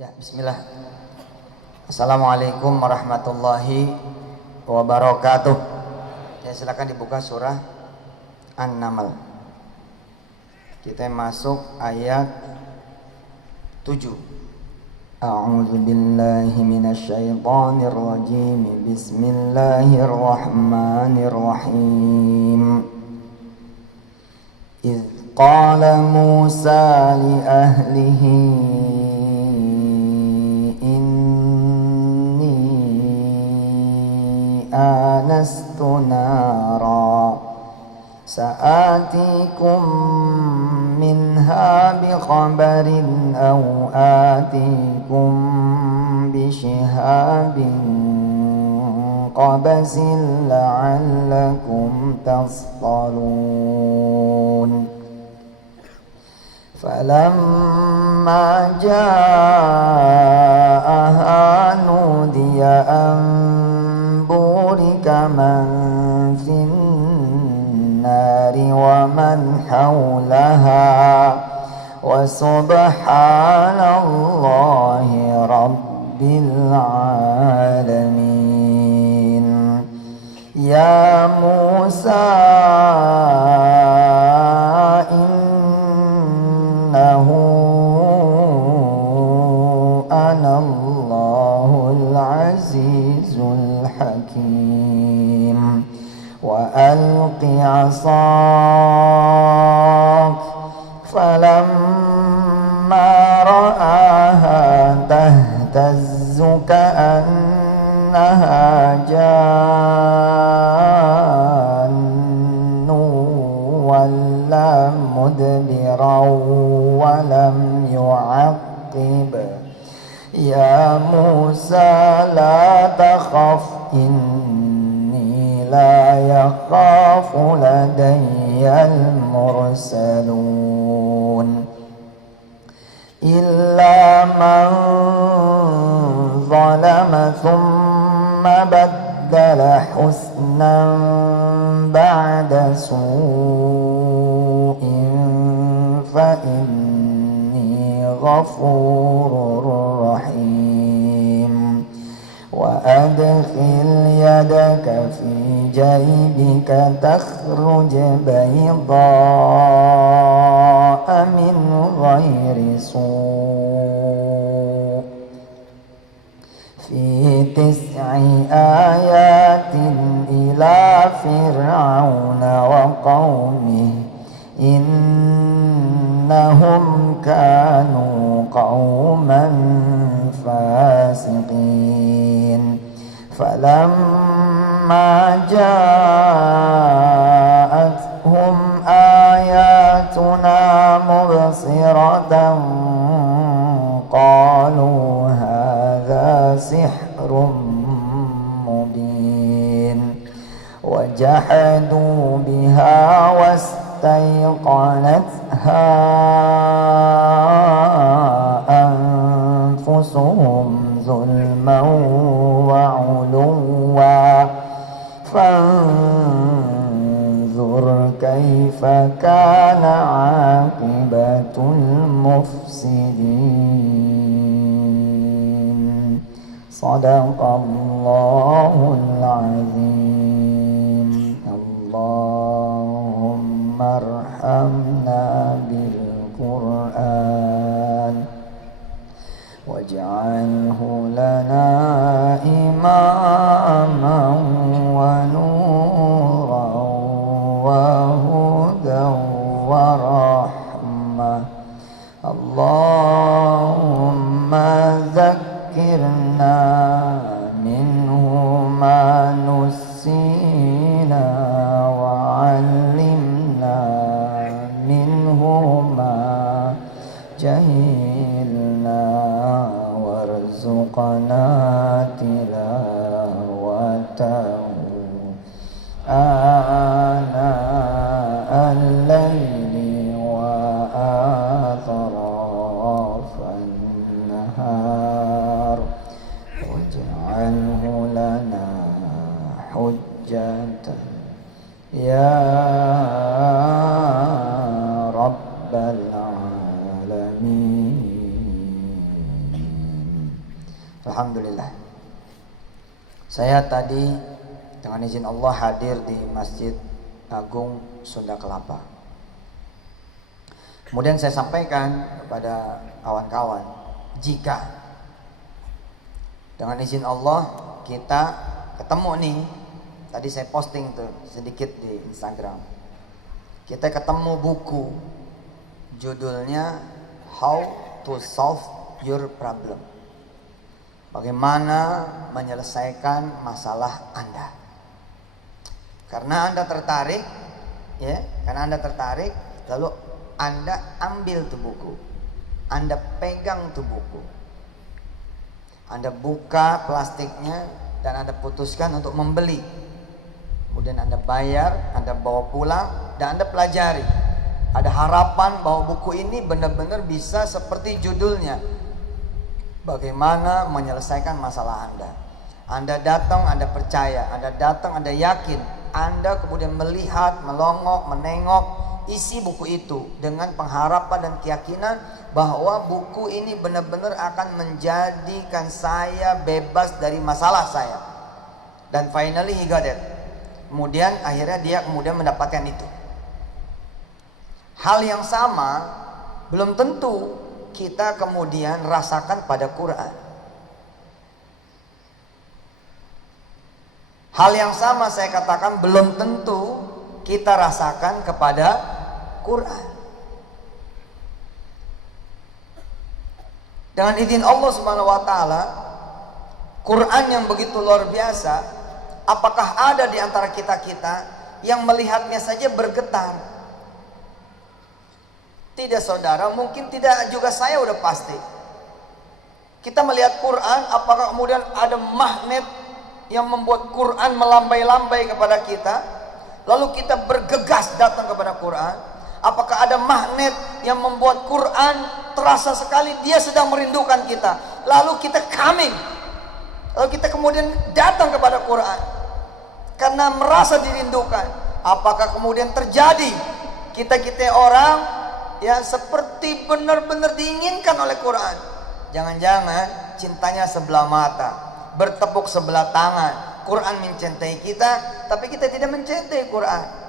Ya, bismillah. Assalamualaikum warahmatullahi wabarakatuh. Ya, silakan dibuka surah An-Naml. Kita masuk ayat 7. A'udzu billahi minasy syaithanir rajim. Bismillahirrahmanirrahim. Idz qala Musa li ahlihi anastu nara sa'atikum minha bikhabarin aw atikum bishihabin qabasin la'allakum tastalun. Falamma ja'aha nudiya burika man fin nari wa man hawlaha wa subhanallahi rabbil alamin. Ya Musa innahu anallahu al-azizul hakim wa alqi 'asak falamma ra'aha tahtazzu ka'annaha jannu walla mudbiran wa lam yu'aqib. Ya Musa la takhaf inni la yakhafu ladayyal mursalun illa man zalama thumma baddala husnan ba'da su'in fa inni ghafurur rahim. Wa adkhil yadaka fi jaybika takhruj bayda'a min ghairi su' fi tis'i ayatin ila fir'auna wa qaumihi innahum kanu qauman fasiqin. Falamma ja'atuhum ayatuna mubsiratan qalu hadza sihrun mubin wa jahadu biha wastayqanatha anfusuhum zulman wa uluwa fanzur kaifa kana aqibatul mufsidin. Sadaqallahul azim. Allahumma arhamna bil Qur'an waj'alhu lana imaman wa nuran wa hudan wa rahmah. Allahumma zakkirna minhu ma nussina wa 'allimna minhu ma jahilna warzuqna tilawatahu ana al-layli wa atrafan nahar waj'alhu lana hujjatan ya rabbal alamin. Alhamdulillah. Saya tadi dengan izin Allah hadir di Masjid Agung Sunda Kelapa. Kemudian saya sampaikan kepada kawan-kawan, jika dengan izin Allah kita ketemu nih, tadi saya posting tuh sedikit di Instagram, kita ketemu buku judulnya How to Solve Your Problem, bagaimana menyelesaikan masalah Anda. Karena Anda tertarik, ya, karena Anda tertarik, lalu Anda ambil tuh buku, Anda pegang tuh buku, Anda buka plastiknya dan Anda putuskan untuk membeli. Kemudian Anda bayar, Anda bawa pulang dan Anda pelajari. Ada harapan bahwa buku ini benar-benar bisa seperti judulnya, bagaimana menyelesaikan masalah Anda. Anda datang, Anda percaya, Anda datang, Anda yakin, Anda kemudian melihat, melongok, menengok isi buku itu dengan pengharapan dan keyakinan bahwa buku ini benar-benar akan menjadikan saya bebas dari masalah saya. Dan finally he got it. Kemudian akhirnya dia kemudian mendapatkan itu. Hal yang sama belum tentu kita kemudian rasakan pada Quran. Hal yang sama saya katakan belum tentu kita rasakan kepada Quran. Dengan izin Allah Subhanahu wa taala, Quran yang begitu luar biasa, apakah ada di antara kita-kita yang melihatnya saja bergetar? Tidak saudara, mungkin tidak juga saya udah pasti. Kita melihat Quran, apakah kemudian ada magnet yang membuat Quran melambai-lambai kepada kita, lalu kita bergegas datang kepada Quran? Apakah ada magnet yang membuat Quran terasa sekali dia sedang merindukan kita, lalu kita coming, lalu kita kemudian datang kepada Quran karena merasa dirindukan? Apakah kemudian terjadi kita orang ya seperti benar-benar diinginkan oleh Quran? Jangan-jangan cintanya sebelah mata, bertepuk sebelah tangan. Quran mencintai kita, tapi kita tidak mencintai Quran.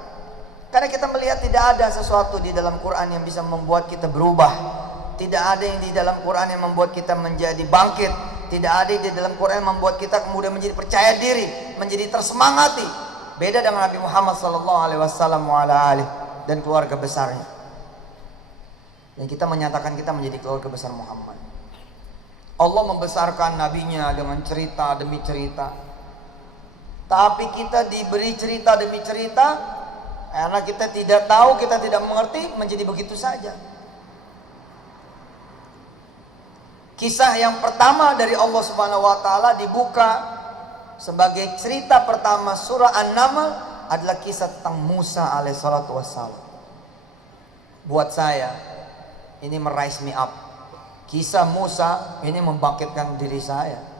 Karena kita melihat tidak ada sesuatu di dalam Quran yang bisa membuat kita berubah. Tidak ada yang di dalam Quran yang membuat kita menjadi bangkit. Tidak ada di dalam Quran yang membuat kita kemudian menjadi percaya diri, menjadi tersemangati. Beda dengan Nabi Muhammad SAW dan keluarga besarnya. Dan kita menyatakan kita menjadi keluarga besar Muhammad. Allah membesarkan nabinya dengan cerita demi cerita. Tapi kita diberi cerita demi cerita, karena kita tidak tahu, kita tidak mengerti, menjadi begitu saja. Kisah yang pertama dari Allah Subhanahu wa taala dibuka sebagai cerita pertama surah An-Naml adalah kisah tentang Musa alaihissalatu wassalam. Buat saya ini merise me up. Kisah Musa ini membangkitkan diri saya.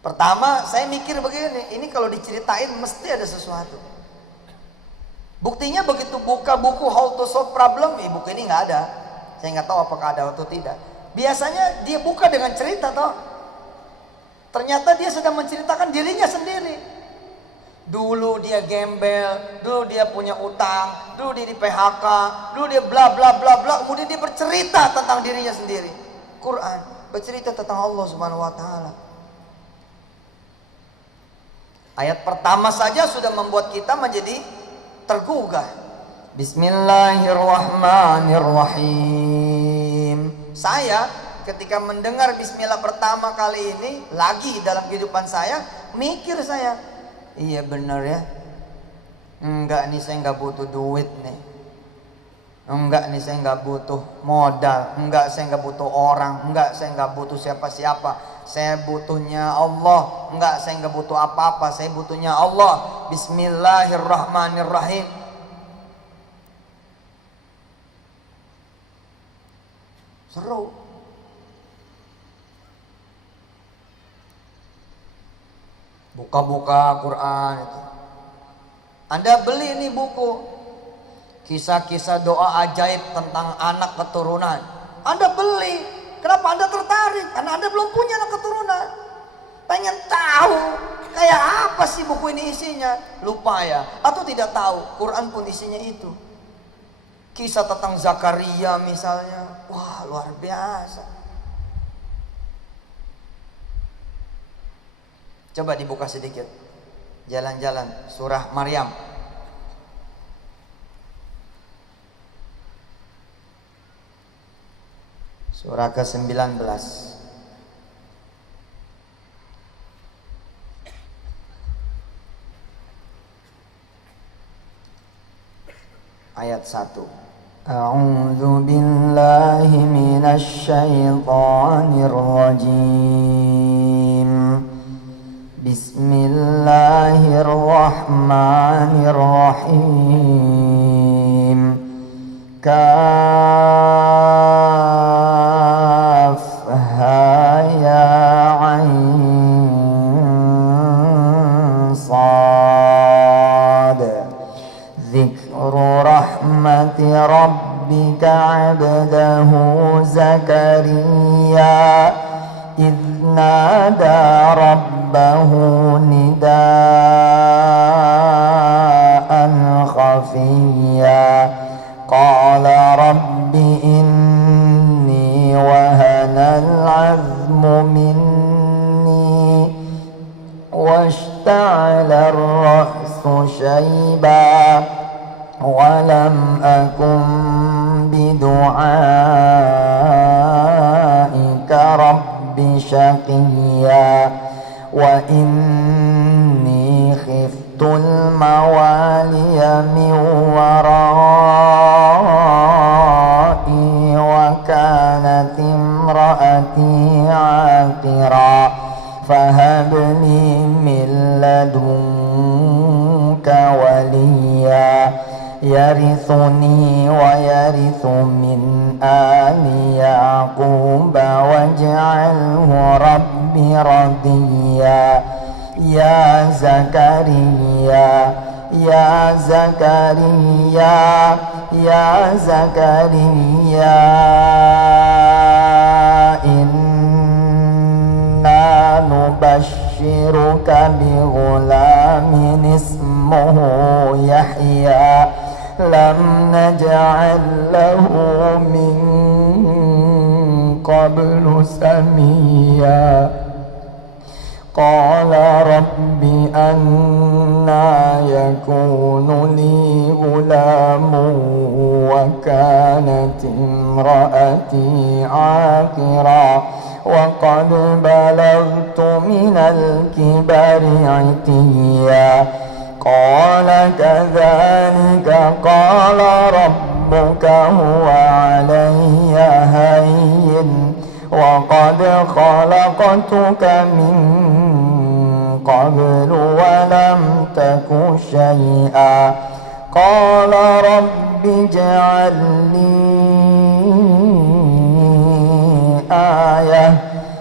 Pertama saya mikir begini, ini kalau diceritain mesti ada sesuatu. Buktinya begitu buka buku How to Solve Problem, buku ini nggak ada. Saya nggak tahu apakah ada atau tidak. Biasanya dia buka dengan cerita toh. Ternyata dia sedang menceritakan dirinya sendiri. Dulu dia gembel, dulu dia punya utang, dulu dia di PHK, dulu dia bla bla bla bla, kemudian dia bercerita tentang dirinya sendiri. Quran bercerita tentang Allah Subhanahu wa taala. Ayat pertama saja sudah membuat kita menjadi tergugah. Bismillahirrahmanirrahim. Saya ketika mendengar bismillah pertama kali ini lagi dalam kehidupan saya, mikir saya, iya benar ya. Enggak nih, saya enggak butuh duit nih. Enggak nih, saya enggak butuh modal. Enggak, saya enggak butuh orang. Enggak, saya enggak butuh siapa-siapa. Saya butuhnya Allah. Enggak, saya enggak butuh apa-apa. Saya butuhnya Allah. Bismillahirrahmanirrahim. Seru. Buka-buka Quran itu. Anda beli ini buku, kisah-kisah doa ajaib tentang anak keturunan. Anda beli. Kenapa Anda tertarik? Karena Anda belum punya anak keturunan. Pengen tahu kayak apa sih buku ini isinya. Lupa ya. Atau tidak tahu, Quran pun isinya itu. Kisah tentang Zakaria misalnya. Wah, luar biasa. Coba dibuka sedikit. Jalan-jalan surah Maryam. Surah ke-19. Ayat 1. A'udzu billahi minasy syaithanir rajim. Bismillahirrahmanirrahim. Kafha ya ain sad. Dzikru rahmati rabbika 'abdahu Zakaria idh nada rabbahu nidaan khafiyya qala rabbi inni wahana al-'azmu minni washta'ala ar-ra'su shayba wa lam akun bidu'aika rabbi shaqiyya wa inni khiftul mawaliya min warai wa kanat imraati aqira fahab li min ladunka waliya yarithuni wa yarithu min ali yaqub waj'alhu rabbi radiya ya Zakaria ya Zakaria ya Zakaria inna nubashshiruka bi ghulamin ismuhu Yahya lam naj'al lahu min qablu samiyya qala rabbi anna yakunu li ghulamun wa kanat imraati aqira wa qad balagtu minal kibari 'itiyya qala kadhalika qala rabbuka huwa 'alayya hayyin wa qad khalaqtuka min qablu wa lam taku shay'a qala rabbi ij'al li ayah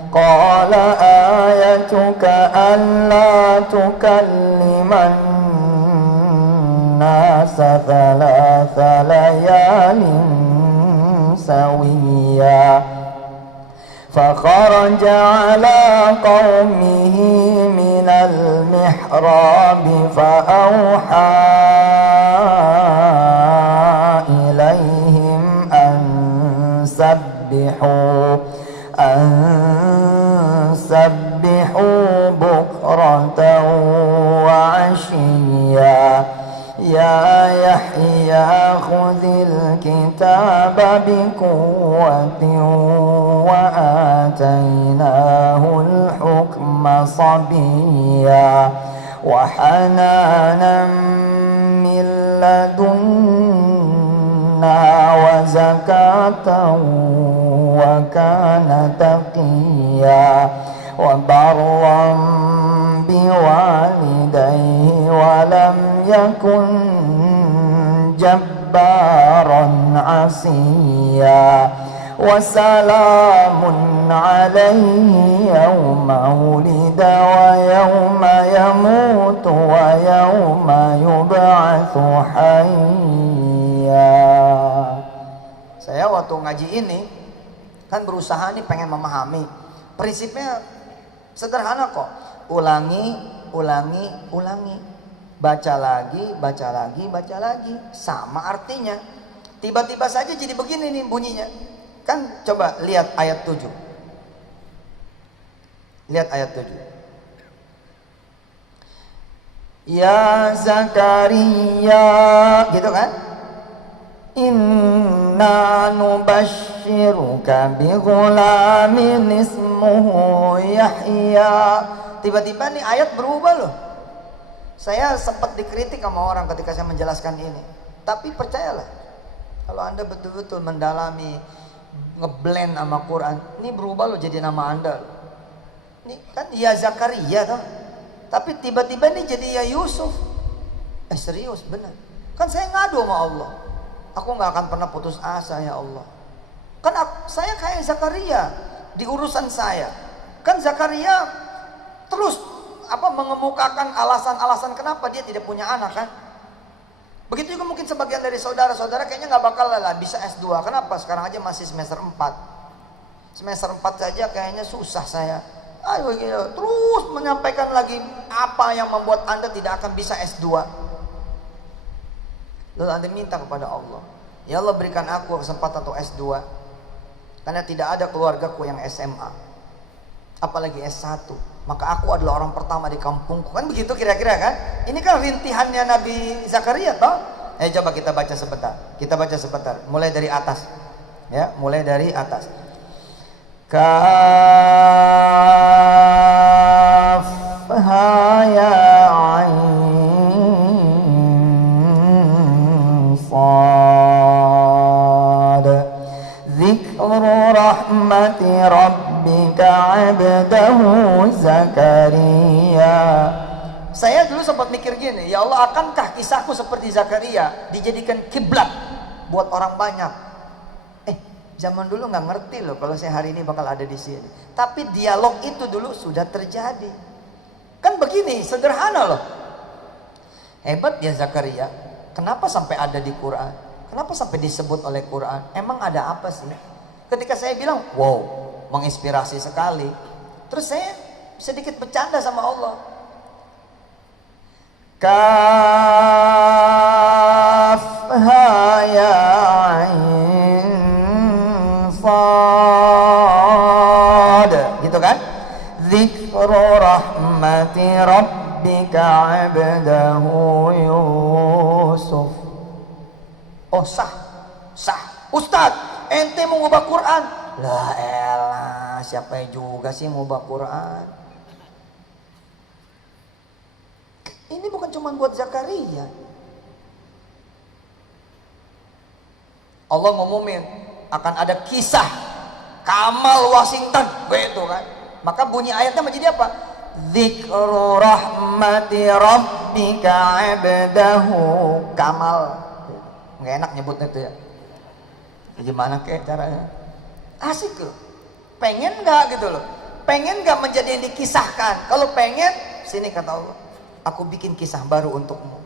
qala ayatuka alla tukalliman nasa thalatha layalin sawiyya فخرج على قومه من المحراب فأوحى إليهم أن سبحوا بكرة وعشيا يا يحيى خذ الكتاب بقوة وآتيناه الحكم صبيا وحنانا من لدنا وزكاة وكان تقيا وبرا بوالديه ولم يكن جبارا عصيا وسلام عليه يوم ولد ويوم يموت ويوم يبعث حيا. Saya waktu ngaji ini Kan berusaha nih pengen memahami. Prinsipnya sederhana kok. Ulangi, ulangi, ulangi. Baca lagi, baca lagi, baca lagi. Sama artinya. Tiba-tiba saja jadi begini nih bunyinya. Kan coba lihat ayat 7. Lihat ayat 7. Ya Zakaria, gitu kan? Inna nubashiruka bi ghulamin ismuhu Yahya. Tiba-tiba nih ayat berubah loh. Saya sempat dikritik sama orang ketika saya menjelaskan ini. Tapi percayalah, kalau Anda betul-betul mendalami, ngeblend sama Quran, ini berubah loh jadi nama Anda loh. Ini kan ya Zakaria toh. Tapi tiba-tiba ini jadi ya Yusuf. Serius benar. Kan saya ngadu sama Allah. Aku nggak akan pernah putus asa ya Allah. Kan saya kayak Zakaria di urusan saya. Kan Zakaria terus mengemukakan alasan-alasan kenapa dia tidak punya anak kan. Begitu juga mungkin sebagian dari saudara-saudara kayaknya nggak bakal lah bisa S2. Kenapa? Sekarang aja masih semester 4. Semester 4 saja kayaknya susah saya. Ayo gitu. Terus menyampaikan lagi apa yang membuat Anda tidak akan bisa S2. Lalu Anda minta kepada Allah, ya Allah berikan aku kesempatan untuk S2. Karena tidak ada keluargaku yang SMA, apalagi S1. Maka aku adalah orang pertama di kampungku. Kan begitu kira-kira kan? Ini kan rintihannya Nabi Zakaria toh. Coba kita baca sebentar. Kita baca sebentar. Mulai dari atas. Ya, mulai dari atas. Kaf ha ya ain sad. Dzikru rahmati rabbika 'abdahu Zakaria. Saya dulu sempat mikir gini, ya Allah, akankah kisahku seperti Zakaria dijadikan kiblat buat orang banyak? Zaman dulu nggak ngerti loh kalau saya hari ini bakal ada di sini. Tapi dialog itu dulu sudah terjadi. Kan begini, sederhana loh. Hebat ya Zakaria. Kenapa sampai ada di Quran? Kenapa sampai disebut oleh Quran? Emang ada apa sih? Ketika saya bilang, wow, menginspirasi sekali. Terus saya sedikit bercanda sama Allah. Kaf ha ya ain sad, gitu kan? Dzikru rahmati rabbika 'abdahu Yusuf. Oh sah. Ustaz, ente mau ngubah Quran? Lah elah, siapa juga sih mau ngubah Quran? Ini bukan cuma buat Zakaria. Allah ngumumin akan ada kisah Kamal Washington, begitu kan? Maka bunyi ayatnya menjadi apa? Dzikru rahmati rabbika 'abdahu Kamal. Nggak enak nyebutnya itu ya. Gimana kayak caranya? Asik loh. Pengen nggak gitu loh? Pengen nggak menjadi yang dikisahkan? Kalau pengen, sini kata Allah, aku bikin kisah baru untukmu.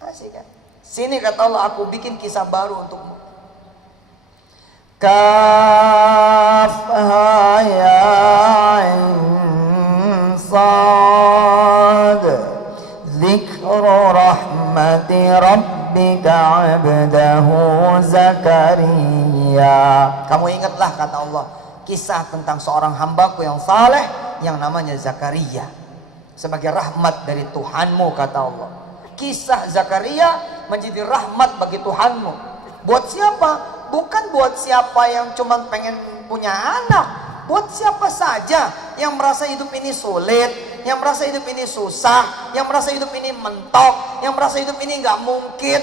Asik kan? Sini kata Allah, aku bikin kisah baru untukmu. Kaf ha ya ain sad. Dzikru rahmati rabbika 'abdahu Zakaria. Kamu ingatlah kata Allah, kisah tentang seorang hambaku yang saleh yang namanya Zakaria. Sebagai rahmat dari Tuhanmu kata Allah. Kisah Zakaria menjadi rahmat bagi Tuhanmu. Buat siapa? Bukan buat siapa yang cuma pengen punya anak. Buat siapa saja yang merasa hidup ini sulit, yang merasa hidup ini susah, yang merasa hidup ini mentok, yang merasa hidup ini nggak mungkin,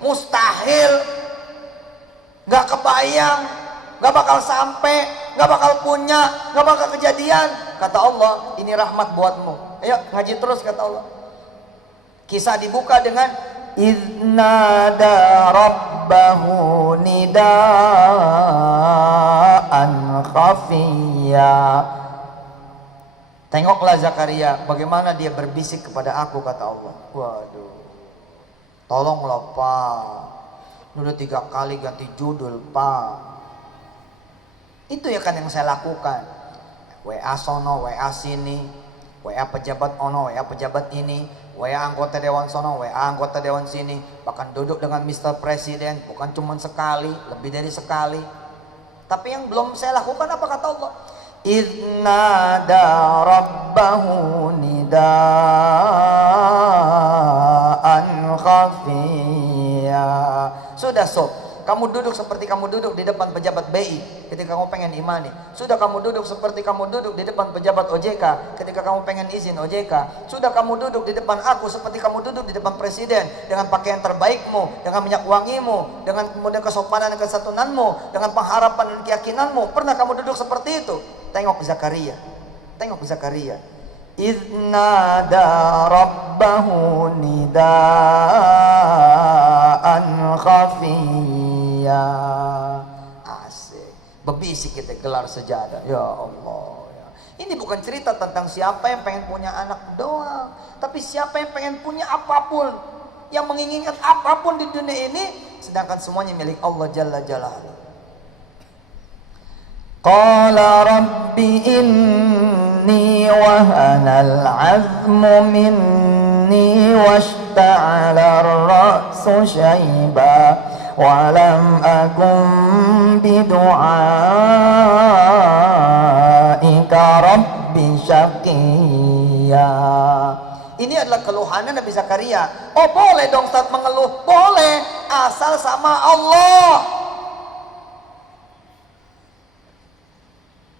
mustahil, nggak kebayang, nggak bakal sampai, nggak bakal punya, nggak bakal kejadian. Kata Allah, ini rahmat buatmu. Ayo ngaji terus kata Allah. Kisah dibuka dengan idnada rabbahu nidaan khafiyya. Tengoklah Zakaria bagaimana dia berbisik kepada aku kata Allah. Waduh, tolonglah Pak, Udah 3 kali ganti judul, Pak. Itu ya kan yang saya lakukan. WA sono, WA sini, WA pejabat ono, WA pejabat ini, WA anggota dewan sono, WA anggota dewan sini. Bahkan duduk dengan Mr. Presiden, bukan cuma sekali, lebih dari sekali. Tapi yang belum saya lakukan apa kata Allah? Idnada rabbahu nidaan khafiyya. Sudah sob, kamu duduk seperti kamu duduk di depan pejabat BI ketika kamu pengen imani. Sudah kamu duduk seperti kamu duduk di depan pejabat OJK ketika kamu pengen izin OJK. Sudah kamu duduk di depan aku seperti kamu duduk di depan presiden dengan pakaian terbaikmu, dengan minyak wangimu, dengan kemudian kesopanan dan kesantunanmu, dengan pengharapan dan keyakinanmu. Pernah kamu duduk seperti itu? Tengok Zakaria. Tengok Zakaria. Idnada rabbahu nidaan khafiyya. Asik. Bebisik kita gelar sejadah. Ya Allah ya. Ini bukan cerita tentang siapa yang pengen punya anak doang, tapi siapa yang pengen punya apapun, yang menginginkan apapun di dunia ini, sedangkan semuanya milik Allah Jalla Jalaluhu. Qala rabbi inni wahanal azmu minni washta'ala ar-ra'su shayba wa lam akun bidu'aika rabbi syaqiyya. Ini adalah keluhannya Nabi Zakaria. Oh boleh dong Ustaz mengeluh, boleh asal sama Allah.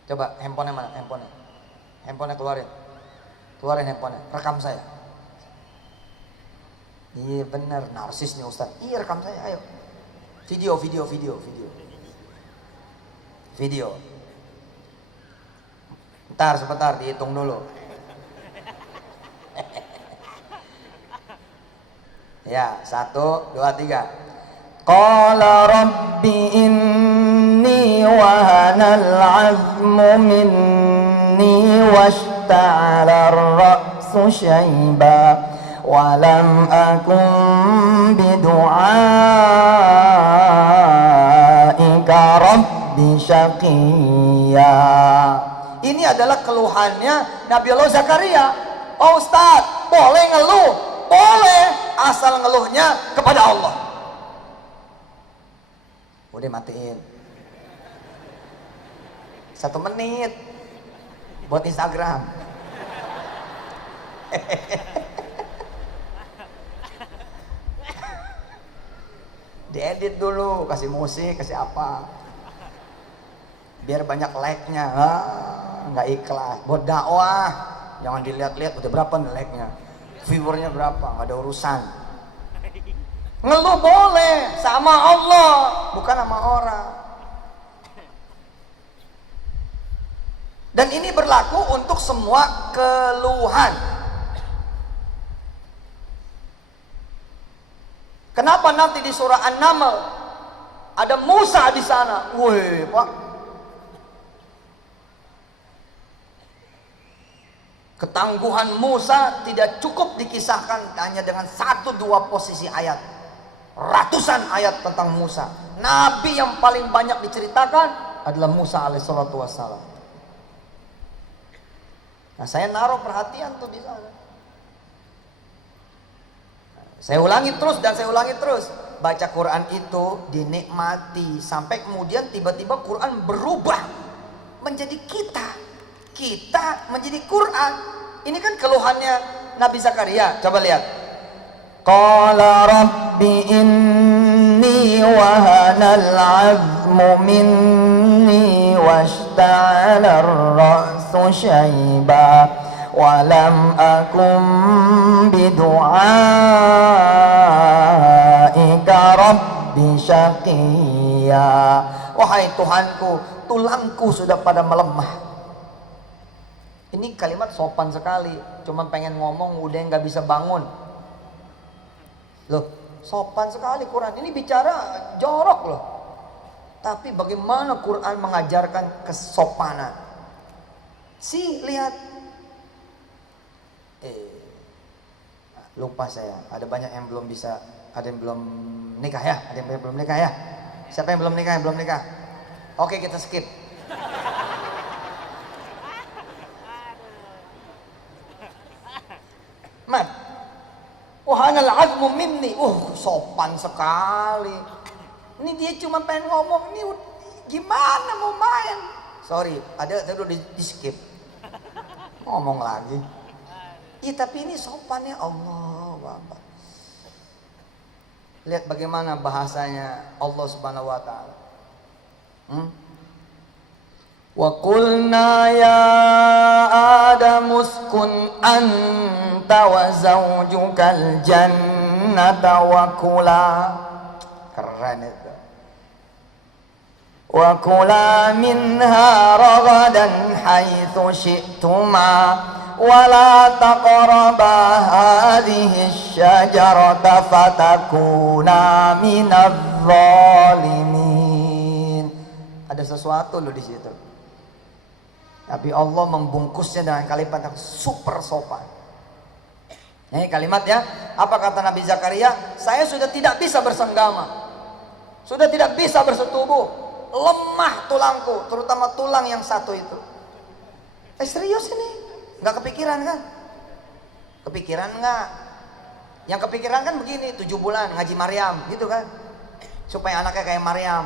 Coba handphonenya mana? Handphonenya keluarin handphonenya, rekam saya. Iya bener, narsis nih Ustaz. Iya rekam saya, ayo. Video. Sebentar, dihitung dulu. Ya, 1, 2, 3. Qala rabbi inni wahanal azmu minni washta'ala ar-ra'su shayba wa lam akun bidu'aika rabbi syaqiyya. Ini adalah keluhannya Nabi Allah Zakaria. Oh Ustaz, boleh ngeluh? Boleh, asal ngeluhnya kepada Allah. Udah matiin 1 menit buat Instagram. Diedit dulu, kasih musik, kasih apa, biar banyak like-nya. Nggak ikhlas buat dakwah, jangan dilihat-lihat udah berapa nih like-nya, viewernya berapa, nggak ada urusan. Ngeluh boleh sama Allah, bukan sama orang. Dan ini berlaku untuk semua keluhan. Kenapa nanti di surah An-Naml ada Musa di sana? Woi, Pak. Ketangguhan Musa tidak cukup dikisahkan hanya dengan 1-2 posisi ayat. Ratusan ayat tentang Musa. Nabi yang paling banyak diceritakan adalah Musa alaihissalatu wassalam. Nah, saya naruh perhatian tuh di sana. Saya ulangi terus dan saya ulangi terus. Baca Quran itu dinikmati sampai kemudian tiba-tiba Quran berubah menjadi kita. Kita menjadi Quran. Ini kan keluhannya Nabi Zakaria. Coba lihat. Qala rabbi inni wahanal azmu minni washta'ala ar-ra'su shayba wa lam akum bidu'aika rabbi syaqiyya. Wahai Tuhanku, tulangku sudah pada melemah. Ini kalimat sopan sekali, cuman pengen ngomong udah nggak bisa bangun. Loh, sopan sekali Quran. Ini bicara jorok loh. Tapi bagaimana Quran mengajarkan kesopanan? Lihat. Lupa saya. Ada banyak yang belum bisa, ada yang belum nikah ya? Ada yang belum nikah ya? Siapa yang belum nikah? Yang belum nikah? Oke, kita skip. Man, wahanal azmu minni. Sopan sekali. Ini dia cuma pengen ngomong, ini gimana mau main? Sorry, ada udah di skip. Ngomong lagi. Iya, tapi ini sopannya Allah Bapak. Lihat bagaimana bahasanya Allah Subhanahu wa taala. Wa qulna ya Adam uskun anta wa zawjukal jannata wa kula. Keren itu. Wa kula minha ragadan haitsu syi'tuma wa la taqraba hadhihi asyajarata fatakuna minadh dhalimin. Ada sesuatu loh di situ. Tapi Allah membungkusnya dengan kalimat yang super sopan. Ini kalimat ya. Apa kata Nabi Zakaria? Saya sudah tidak bisa bersenggama, sudah tidak bisa bersetubuh, lemah tulangku, terutama tulang yang satu itu. Serius ini? Nggak kepikiran kan? Kepikiran nggak? Yang kepikiran kan begini, 7 bulan ngaji Maryam gitu kan, supaya anaknya kayak Maryam.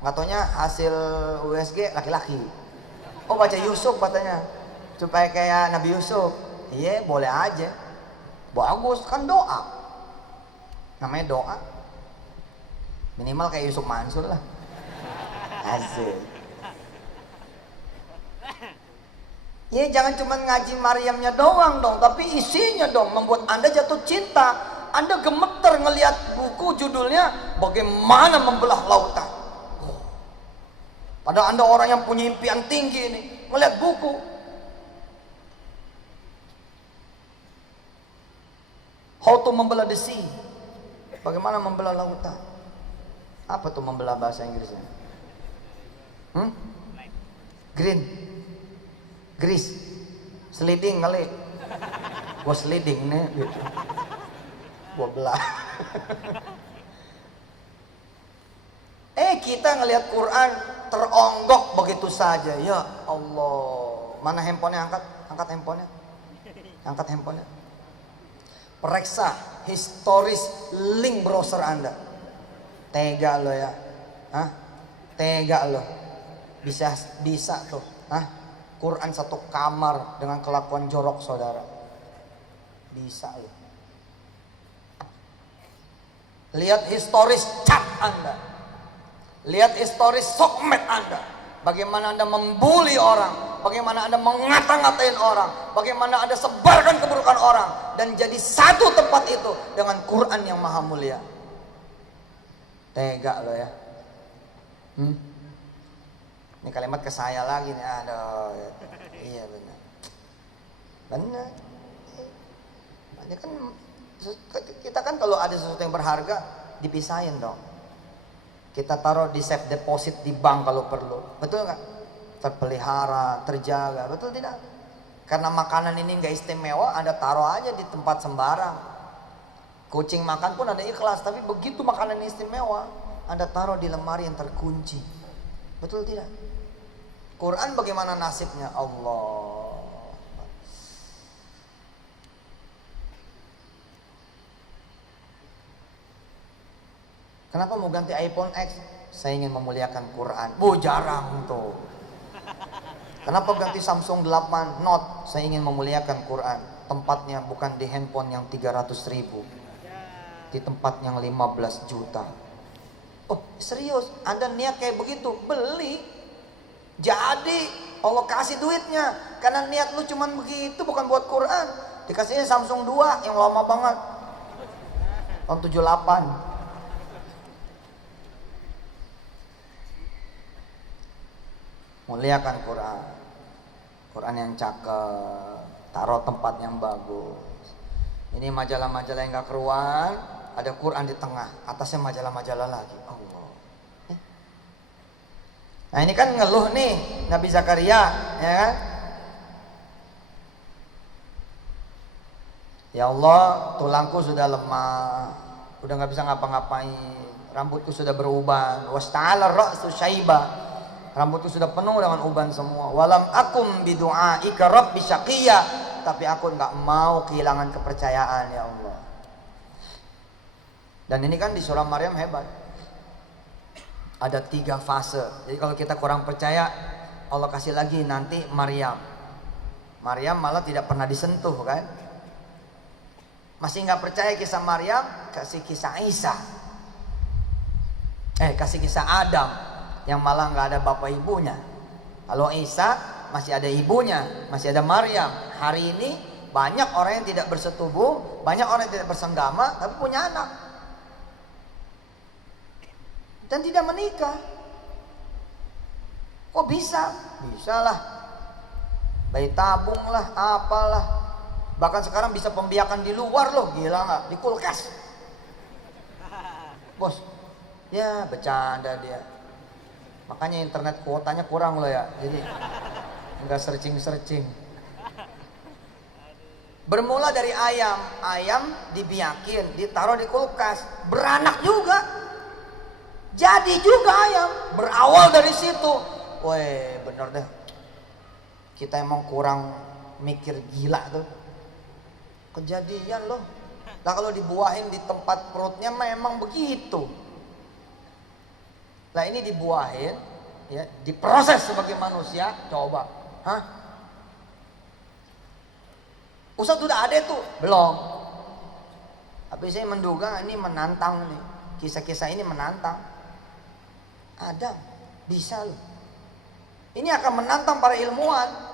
Nggak taunya hasil USG laki-laki. Oh, baca Yusuf katanya supaya kayak Nabi Yusuf. Iya, boleh aja, bagus kan, doa, namanya doa. Minimal kayak Yusuf Mansur lah. Asik. Ya jangan cuma ngaji Maryamnya doang dong, tapi isinya dong membuat Anda jatuh cinta. Anda gemeter ngelihat buku judulnya Bagaimana Membelah Lautan. Padahal Anda orang yang punya impian tinggi ini, ngelihat buku. How to membelah the sea. Bagaimana membelah lautan. Apa tuh membelah bahasa Inggrisnya? Green, grease, sliding kali. Gua sliding nih gitu. Gua belah. Kita ngelihat Quran teronggok begitu saja. Ya Allah, mana handphonenya? Angkat handphonenya. Angkat handphonenya. Periksa historis link browser Anda. Tega lo ya, tega lo. Bisa tuh, Quran satu kamar dengan kelakuan jorok saudara. Bisa lo. Lihat historis chat Anda. Lihat historis sokmed Anda. Bagaimana Anda membuli orang, bagaimana Anda mengata-ngatain orang, bagaimana Anda sebarkan keburukan orang, dan jadi satu tempat itu dengan Quran yang maha mulia. Tega lo ya. Ini kalimat ke saya lagi nih. Aduh, iya benar. Benar. Ini kan kita kan kalau ada sesuatu yang berharga dipisahin dong. Kita taruh di safe deposit di bank kalau perlu, betul nggak? Terpelihara, terjaga, betul tidak? Karena makanan ini nggak istimewa, Anda taruh aja di tempat sembarang. Kucing makan pun ada ikhlas, tapi begitu makanan istimewa, Anda taruh di lemari yang terkunci, betul tidak? Quran bagaimana nasibnya? Allah. Kenapa mau ganti iPhone X? Saya ingin memuliakan Quran. Jarang tuh. Kenapa ganti Samsung 8 Note? Saya ingin memuliakan Quran. Tempatnya bukan di handphone yang 300.000, di tempat yang 15 juta. Oh serius? Anda niat kayak begitu? Beli. Jadi Allah kasih duitnya. Karena niat lu cuman begitu, bukan buat Quran. Dikasihnya Samsung 2 yang lama banget, tahun 78. Muliakan Quran. Quran yang cakep, taruh tempat yang bagus. Ini majalah-majalah yang gak keruan, ada Quran di tengah, atasnya majalah-majalah lagi. Allah. Nah ini kan ngeluh nih Nabi Zakaria, ya kan? Ya Allah, tulangku sudah lemah, udah nggak bisa ngapa-ngapain, rambutku sudah beruban, wasta'ala ra'su syaiba, rambutku sudah penuh dengan uban semua. Walam akum bidu'aika rabbi syaqiyya, tapi aku nggak mau kehilangan kepercayaan ya Allah. Dan ini kan di surah Maryam hebat, ada 3 fase. Jadi kalau kita kurang percaya, Allah kasih lagi nanti Maryam malah tidak pernah disentuh kan. Masih nggak percaya kisah Maryam, kasih kisah Isa, kasih kisah Adam yang malah nggak ada bapak ibunya. Kalau Isa masih ada ibunya, masih ada Maryam. Hari ini banyak orang yang tidak bersetubuh, banyak orang yang tidak bersenggama, tapi punya anak dan tidak menikah. Kok bisa? Bisa lah, bayi tabung lah, apalah. Bahkan sekarang bisa pembiakan di luar loh, gila nggak? Di kulkas. Bos, ya bercanda dia. Makanya internet kuotanya kurang loh ya, jadi nggak searching. Bermula dari ayam dibiakin, ditaruh di kulkas, beranak juga, jadi juga ayam. Berawal dari situ. Woi, bener deh. Kita emang kurang mikir, gila tuh. Kejadian loh. Nah kalau dibuahin di tempat perutnya memang begitu. Nah ini dibuahin, ya, diproses sebagai manusia, coba, Ustaz sudah ada tuh? Belum. Tapi saya menduga ini menantang nih. Kisah-kisah ini menantang. Ada, bisa loh. Ini akan menantang para ilmuwan.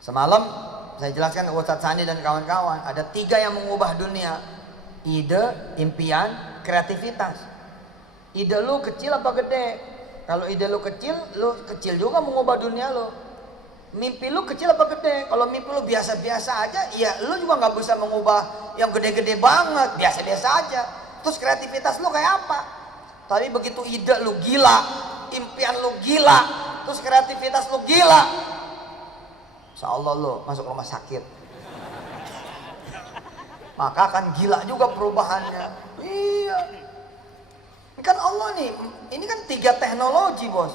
Semalam saya jelaskan ke Ustaz Sandi dan kawan-kawan, ada 3 yang mengubah dunia: ide, impian, kreativitas. Ide lu kecil apa gede? Kalau ide lu kecil juga mengubah dunia lu. Mimpi lu kecil apa gede? Kalau mimpi lu biasa-biasa aja, ya lu juga nggak bisa mengubah yang gede-gede banget, biasa-biasa aja. Terus kreativitas lu kayak apa? Tapi begitu ide lu gila, impian lu gila, terus kreativitas lu gila, insya Allah lo masuk rumah sakit. Maka akan gila juga perubahannya. Iya. Ini kan Allah nih, ini kan 3 teknologi bos.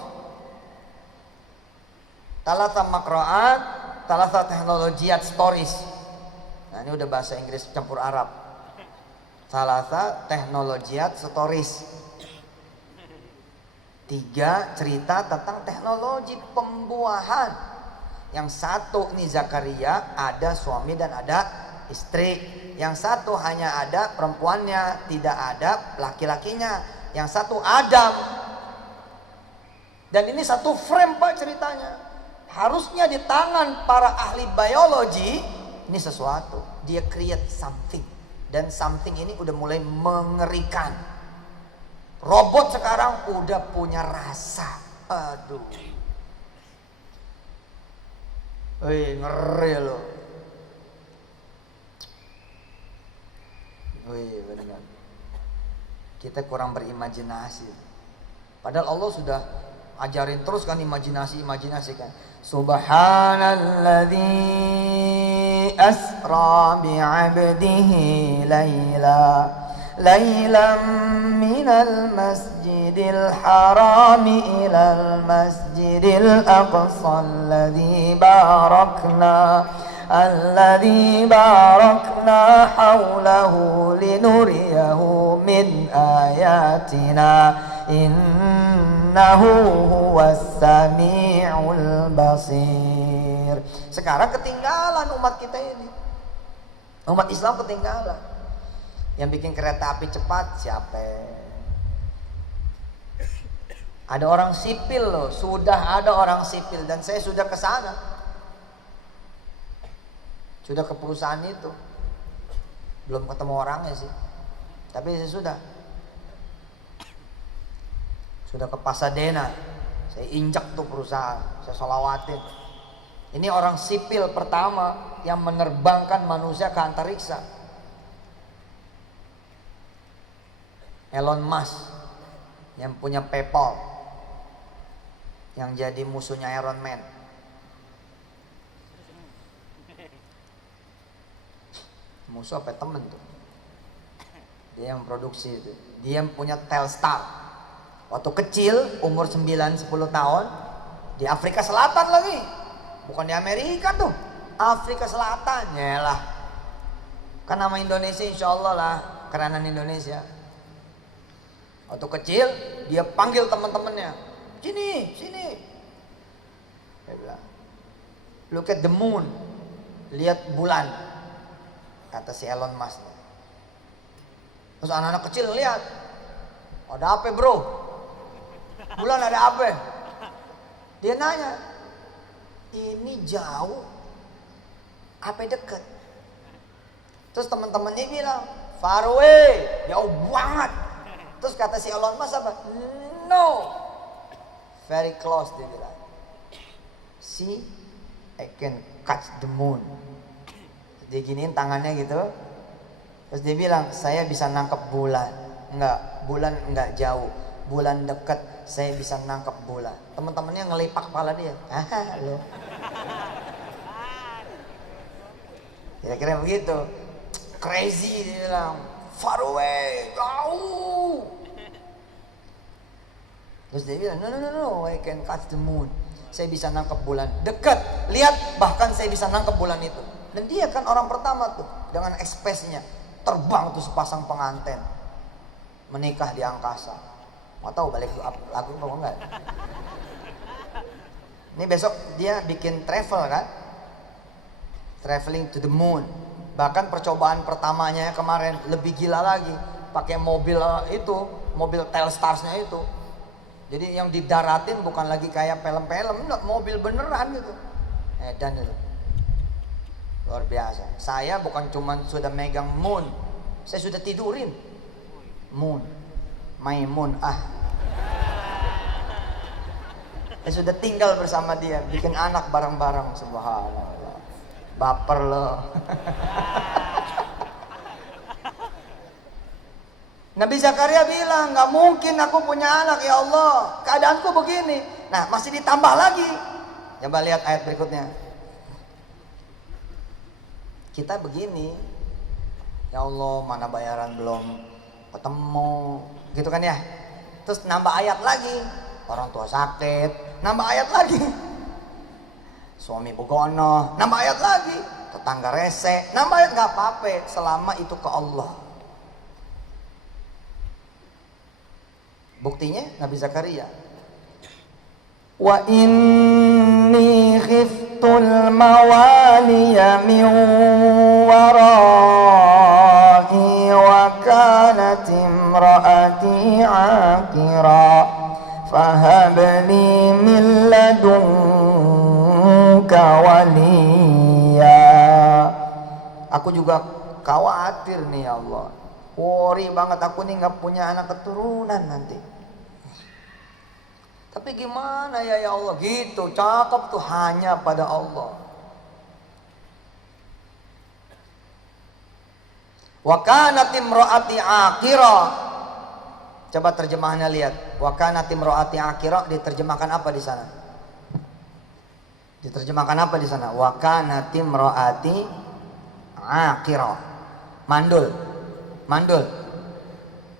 Talata makroat, talata teknologiat stories. Nah ini udah bahasa Inggris campur Arab. Talata teknologiat stories. 3 cerita tentang teknologi pembuahan. Yang satu nih Zakaria, ada suami dan ada istri. Yang satu hanya ada perempuannya, tidak ada laki-lakinya. Yang satu Adam. Dan ini satu frame Pak ceritanya. Harusnya di tangan para ahli biologi ini sesuatu. Dia create something. Dan something ini udah mulai mengerikan. Robot sekarang udah punya rasa. Aduh. Wih, ngeri loh. Wih, benar. Kita kurang berimajinasi. Padahal Allah sudah ajarin terus kan imajinasi kan. Subhanalladzi asra bi'abdihi laylan minal masjidil harami ilal masjidil aqsa alladzi barakna hawlahu linuriyahu min ayatina innahu huwas sami'ul basir. Sekarang ketinggalan umat kita ini. Umat Islam ketinggalan. Yang bikin kereta api cepat siapa? Ada orang sipil loh, sudah ada orang sipil dan saya sudah ke sana. Sudah ke perusahaan itu. Belum ketemu orangnya sih. Tapi saya sudah ke Pasadena. Saya injak tuh perusahaan, saya sholawatin. Ini orang sipil pertama yang menerbangkan manusia ke antariksa. Elon Musk yang punya PayPal, yang jadi musuhnya Iron Man. Musuh apa temen tuh? Dia yang produksi itu. Dia yang punya Telstar. Waktu kecil, umur 9-10 tahun, di Afrika Selatan lagi. Bukan di Amerika tuh. Afrika Selatan, yalah. Kan nama Indonesia insya Allah lah, kerenan Indonesia. Waktu kecil, dia panggil teman-temannya. Sini, sini. Dia bilang, look at the moon. Lihat bulan. Kata si Elon Musk. Terus anak-anak kecil lihat, ada apa bro? Bulan ada apa? Dia nanya, ini jauh apa dekat? Terus teman-temannya bilang, far away, jauh banget. Terus kata si Elon Musk apa? No, very close, dia bilang. See, I can catch the moon. Dia giniin tangannya gitu. Terus dia bilang, saya bisa nangkep bulan. Enggak, bulan enggak jauh. Bulan deket, saya bisa nangkep bulan. Teman-temannya ngelipak kepala dia. Lo. Kira-kira begitu. Crazy, dia bilang. Far away, jauh. Terus dia bilang, no, I can catch the moon. Saya bisa nangkep bulan. Dekat, lihat, bahkan saya bisa nangkep bulan itu. Dan dia kan orang pertama tuh, dengan ekspresinya. Terbang tuh sepasang pengantin menikah di angkasa. Mau tahu balik lagu apa enggak? Ini besok dia bikin travel kan, traveling to the moon. Bahkan percobaan pertamanya kemarin lebih gila lagi, pakai mobil itu, mobil Telstarsnya itu. Jadi yang didaratin bukan lagi kayak film-film, mobil beneran gitu. Dan itu luar biasa. Saya bukan cuma sudah megang moon, saya sudah tidurin moon, Maimun saya sudah tinggal bersama dia, bikin anak bareng-bareng. Subhanallah, baper loh. Nabi Zakaria bilang, nggak mungkin aku punya anak ya Allah, keadaanku begini. Nah masih ditambah lagi. Coba lihat ayat berikutnya. Kita begini, ya Allah mana bayaran belum ketemu, gitu kan ya. Terus nambah ayat lagi, orang tua sakit, nambah ayat lagi, suami begono, nambah ayat lagi, tetangga rese, nambah ayat. Gak apa-apa selama itu ke Allah. Buktinya Nabi Zakaria, wa inni khiftul mawaliya min warai wa kanat imraati aqira fahab li min ladunka waliya. Aku juga khawatir nih ya Allah, worry banget aku nih gak punya anak keturunan nanti. Tapi gimana ya Allah, gitu cakep tuh, hanya pada Allah. Wa kanat imraati aqira. Coba terjemahannya lihat. Wa kanat imraati aqira diterjemahkan apa di sana? Diterjemahkan apa di sana? Wa kanat imraati aqira. Mandul. Mandul.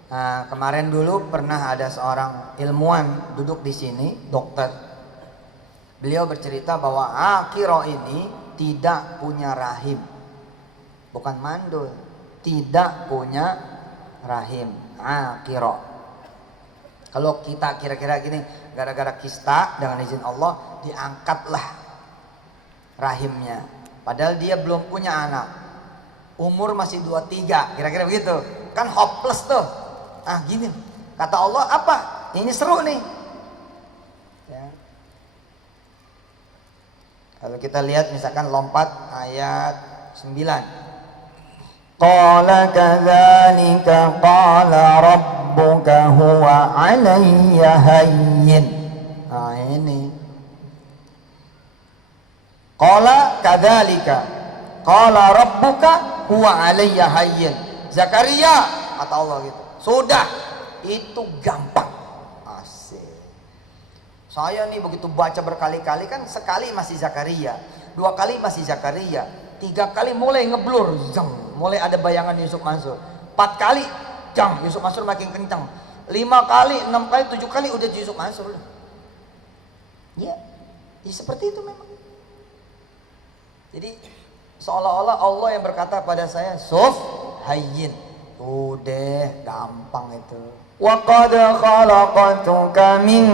Nah, kemarin dulu pernah ada seorang ilmuwan duduk di sini, dokter. Beliau bercerita bahwa aqira ini tidak punya rahim. Bukan mandul, tidak punya rahim. Aqira. Kalau kita kira-kira gini, gara-gara kista dengan izin Allah diangkatlah rahimnya. Padahal dia belum punya anak. Umur masih 23, kira-kira begitu. Kan hopeless tuh. Gini kata Allah, apa ini seru nih ya. Kalau kita lihat misalkan lompat ayat 9, qala kadzalika qala rabbuka huwa alayya hayyin. Ini qala kadzalika qala rabbuka huwa alayya hayyin. Zakaria, kata Allah gitu, sudah, itu gampang. Asik. Saya nih begitu baca berkali-kali, kan sekali masih Zakaria, 2 kali masih Zakaria, 3 kali mulai ngeblur, mulai ada bayangan Yusuf Mansur, 4 kali kencang, Yusuf Mansur makin kencang. 5 kali, 6 kali, 7 kali udah Yusuf Mansur. Ya, ya seperti itu memang. Jadi seolah-olah Allah yang berkata pada saya, Suf, hayyin. Udah gampang itu. Wa qad khalaqtuka min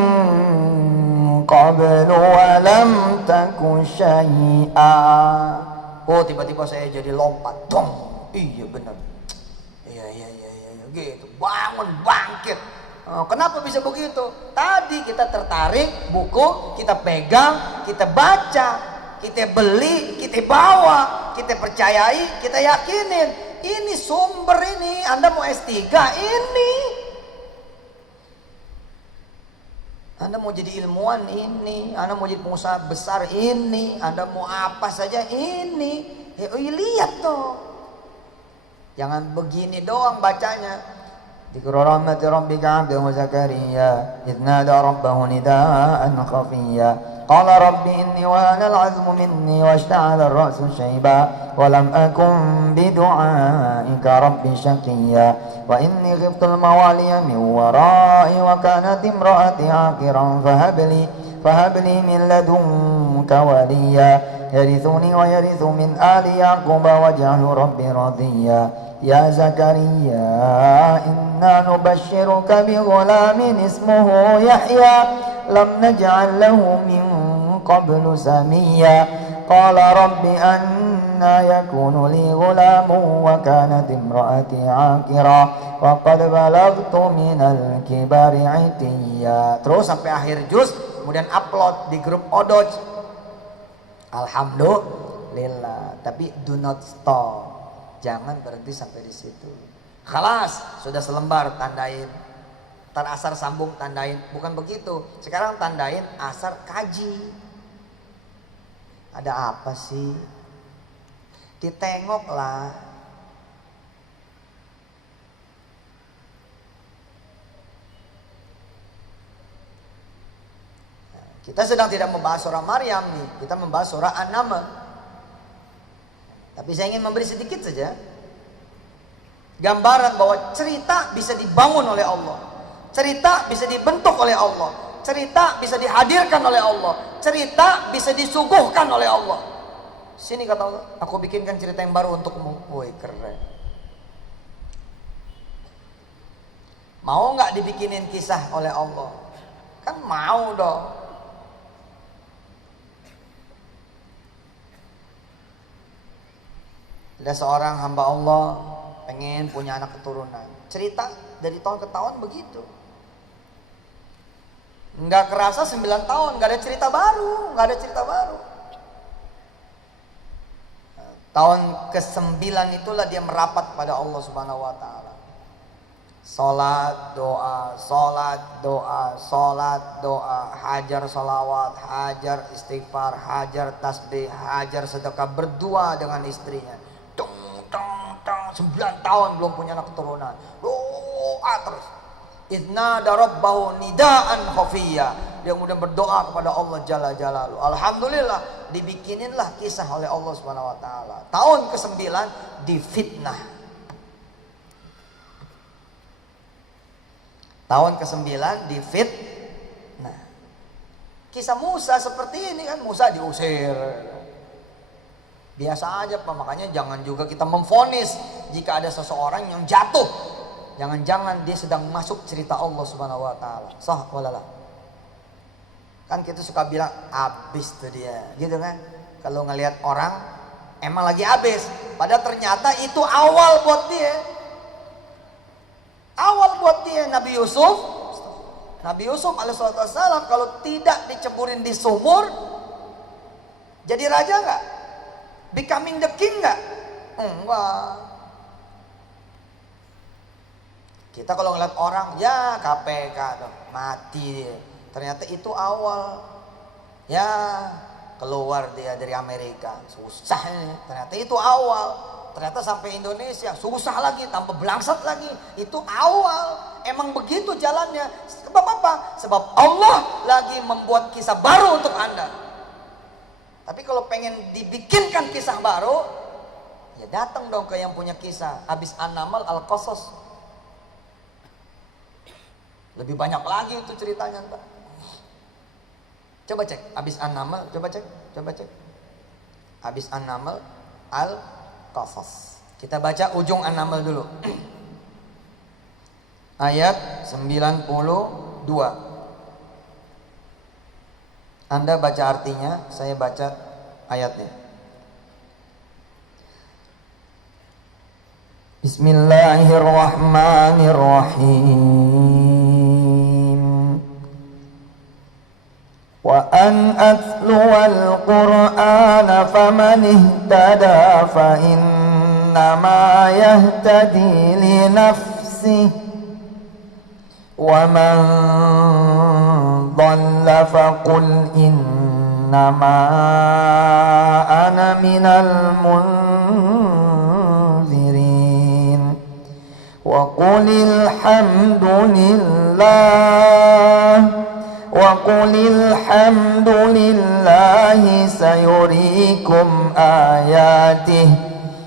qablu wa lam taku syai'a. Oh, tiba-tiba saya jadi lompat. Dong. Iya benar. Iya gitu. Bangun, bangkit. Kenapa bisa begitu? Tadi kita tertarik buku, kita pegang, kita baca, kita beli, kita bawa, kita percayai, kita yakinin. Ini sumber ini. Anda mau S3 ini. Anda mau jadi ilmuwan ini, Anda mau jadi pengusaha besar ini, Anda mau apa saja ini. Lihat tuh. Jangan begini doang bacanya. Dzikru rahmati rabbika 'abdahu Zakariya idh nada rabbahu nidaa'an khafiyya qala rabbi inni wahana al-'azmu minni washta'ala ar-ra'su shayba wa lam akun bidu'aika rabbi shaqiyya wa inni khiftu al-mawaliya min wara'i wa kanat imra'ati 'aqiran fahabli min ladunka waliya yarithuni wa yarithu min ali yaquba waj'alhu rabbi radiyya. Ya Zakaria, inna nubashshiruka bi ghulamin ismuhu Yahya lam naj'al lahu min qablu samiyya qala rabbi anna yakunu li ghulamun wa kanat imraati 'aqira wa qad balaghtu minal kibari 'itiyya. Terus sampai akhir juz, kemudian upload di grup Odoj. Alhamdulillah, tapi do not stop. Jangan berhenti sampai di situ. Khalas, sudah selembar tandain. Tar asar sambung tandain. Bukan begitu. Sekarang tandain asar kaji. Ada apa sih? Ditengoklah. Kita sedang tidak membahas surah Maryam nih. Kita membahas surah An-Naml. Tapi saya ingin memberi sedikit saja gambaran bahwa cerita bisa dibangun oleh Allah. Cerita bisa dibentuk oleh Allah. Cerita bisa dihadirkan oleh Allah. Cerita bisa disuguhkan oleh Allah. Sini kata Allah, aku bikinkan cerita yang baru untukmu. Woi, keren. Mau nggak dibikinin kisah oleh Allah? Kan mau dong. Ada seorang hamba Allah pengen punya anak keturunan. Cerita dari tahun ke tahun begitu. Nggak kerasa 9 tahun, nggak ada cerita baru, nggak ada cerita baru. Tahun ke-9 itulah dia merapat pada Allah Subhanahu wa taala. Salat, doa, salat, doa, salat, doa, hajar salawat, hajar istighfar, hajar tasbih, hajar sedekah, berdua dengan istrinya. 9 tahun belum punya anak keturunan. Doa terus. Idna darabbahu nidaan khafiyya. Dia kemudian berdoa kepada Allah Jalla Jalaluhu. Alhamdulillah dibikininlah kisah oleh Allah Subhanahu wa taala. Tahun ke-9 difitnah. Tahun ke-9 difitnah. Kisah Musa seperti ini kan, Musa diusir. Biasa aja Pak, makanya jangan juga kita memvonis jika ada seseorang yang jatuh. Jangan-jangan dia sedang masuk cerita Allah Subhanahu wa taala. Sah walala. Kan kita suka bilang abis tuh dia, gitu kan? Kalau ngelihat orang emang lagi abis, padahal ternyata itu awal buat dia. Awal buat dia. Nabi Yusuf alaihissalam kalau tidak diceburin di sumur jadi raja enggak? Becoming the king enggak? Enggak. Kita kalau ngeliat orang, ya KPK tuh, mati dia. Ternyata itu awal. Ya keluar dia dari Amerika, susah ini. Ternyata itu awal. Ternyata sampai Indonesia, susah lagi, tambah belangsat lagi. Itu awal. Emang begitu jalannya. Sebab apa? Sebab Allah lagi membuat kisah baru untuk Anda. Tapi kalau pengen dibikinkan kisah baru, ya datang dong ke yang punya kisah. Habis An-Naml Al-Qasas. Lebih banyak lagi itu ceritanya ntar. Coba cek habis An-Naml, coba cek. Habis An-Naml, Al-Qasas. Kita baca ujung An-Naml dulu. Ayat 92. Anda baca artinya, saya baca ayatnya. Bismillahirrahmanirrahim. Wa an atluwal Qur'ana faman ihtada fa innama yahtadi li nafsihi wa man dhalla faqul innama ana minal munzirin wa qulil hamdulillahi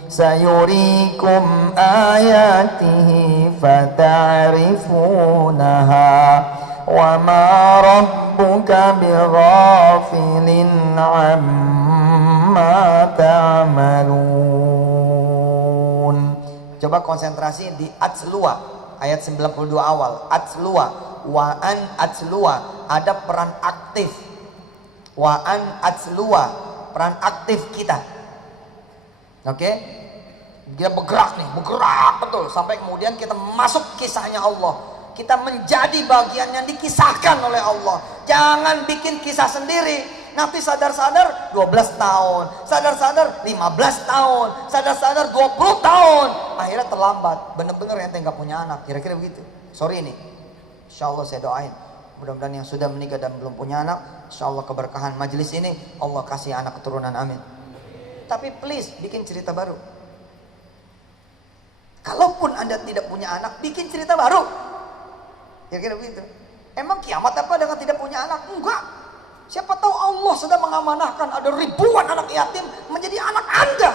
sayurikum ayatihi fata'rifunaha wa ma rabbuka bighafilin amma ta'malun. Coba konsentrasi di atsluwa ayat 92 awal. Atsluwa wa an atsluwa, ada peran aktif. Wa an atsluwa, peran aktif kita. Oke? Dia bergerak betul sampai kemudian kita masuk kisahnya Allah. Kita menjadi bagian yang dikisahkan oleh Allah. Jangan bikin kisah sendiri. Nanti sadar-sadar 12 tahun, sadar-sadar 15 tahun, sadar-sadar 20 tahun. Akhirnya terlambat. Bener-bener ente nggak punya anak. Kira-kira begitu. Sorry nih. Insya Allah saya doain. Mudah-mudahan yang sudah menikah dan belum punya anak, insya Allah keberkahan majelis ini, Allah kasih anak keturunan, amin. Tapi please bikin cerita baru. Kalaupun Anda tidak punya anak, bikin cerita baru. Kira-kira begitu. Emang kiamat apa dengan tidak punya anak? Enggak. Siapa tahu Allah sedang mengamanahkan ada ribuan anak yatim menjadi anak Anda.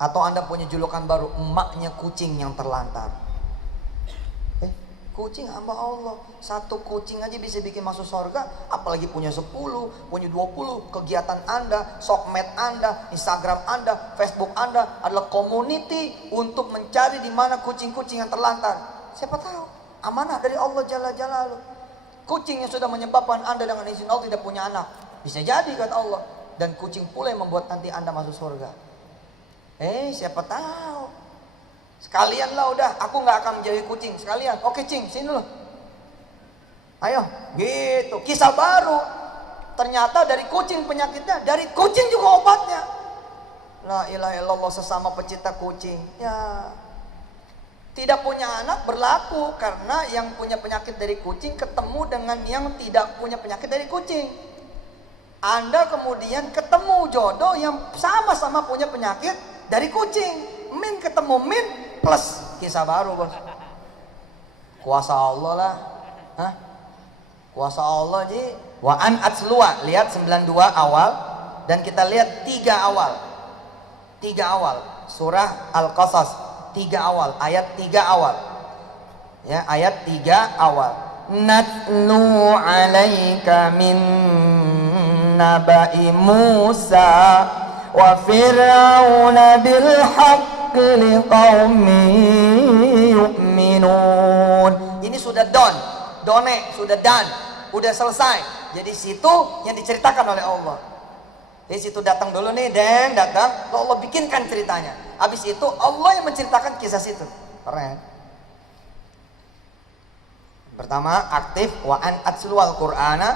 Atau Anda punya julukan baru, emaknya kucing yang terlantar. Kucing hamba Allah, satu kucing aja bisa bikin masuk surga, apalagi punya 10, punya 20. Kegiatan Anda, sosmed Anda, Instagram Anda, Facebook Anda adalah community untuk mencari di mana kucing-kucing yang terlantar. Siapa tahu amanah dari Allah Jalla Jalaluh. Kucing yang sudah menyebabkan Anda dengan izin Allah tidak punya anak, bisa jadi kata Allah. Dan kucing pula yang membuat nanti Anda masuk surga. Siapa tahu. Sekalian lah udah, aku nggak akan menjauhi kucing. Sekalian, oke cing, sini loh. Ayo, gitu. Kisah baru. Ternyata dari kucing penyakitnya, dari kucing juga obatnya. La ilaha illallah, sesama pecinta kucing. Ya, tidak punya anak berlaku karena yang punya penyakit dari kucing ketemu dengan yang tidak punya penyakit dari kucing. Anda kemudian ketemu jodoh yang sama-sama punya penyakit dari kucing. Min ketemu min plus kisah baru, bos. Kuasa Allah lah. Hah? Kuasa Allah. Ji wa an atsluwa, lihat 92 awal dan kita lihat 3 awal. 3 awal surah Al-Qasas, 3 awal, ayat 3 awal. Ya, ayat 3 awal. Natlu 'alaika min naba'i Musa wa fir'auna bil haqqi liqaumin yu'minun. Ini sudah done, sudah done, udah selesai. Jadi situ yang diceritakan oleh Allah. Di situ datang dulu nih, dan datang, Allah bikinkan ceritanya. Habis itu Allah yang menceritakan kisah situ. Keren. Pertama aktif wa an atsluwal Qur'ana,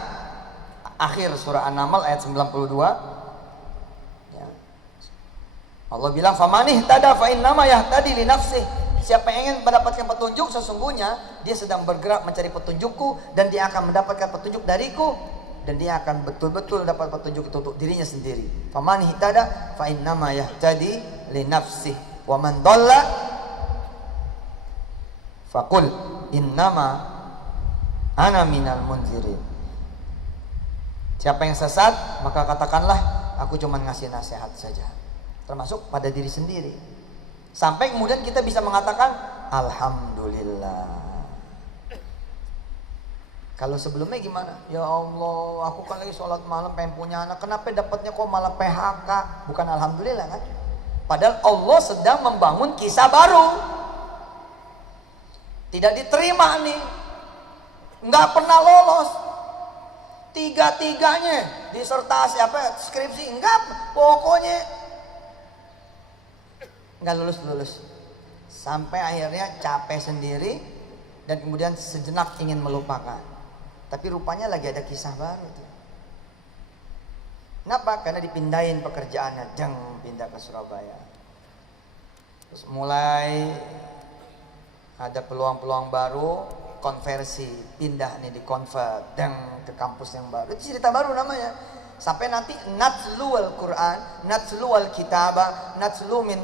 akhir surah An-Naml ayat 92. Allah bilang famanih tada fa innama yahtadi li nafsihi. Siapa yang ingin mendapatkan petunjuk, sesungguhnya dia sedang bergerak mencari petunjukku dan dia akan mendapatkan petunjuk dariku dan dia akan betul-betul dapat petunjuk itu untuk dirinya sendiri. Famanih tada fa innama yahtadi li nafsihi wa man dhalla faqul innama ana minal munzirin. Siapa yang sesat, maka katakanlah aku cuma ngasih nasihat saja. Termasuk pada diri sendiri. Sampai kemudian kita bisa mengatakan alhamdulillah. Kalau sebelumnya gimana? Ya Allah, aku kan lagi sholat malam pengen punya anak, kenapa dapatnya kok malah PHK? Bukan alhamdulillah kan? Padahal Allah sedang membangun kisah baru. Tidak diterima nih, nggak pernah lolos, tiga-tiganya disertasi skripsi enggak, pokoknya nggak lulus, sampai akhirnya capek sendiri dan kemudian sejenak ingin melupakan, tapi rupanya lagi ada kisah baru tuh. Kenapa? Karena dipindahin pekerjaannya, pindah ke Surabaya, terus mulai ada peluang-peluang baru, konversi, pindah nih, di convert ke kampus yang baru. Itu cerita baru namanya. Sampai nanti natslu al-Quran, natslu al-kitabah, natslu min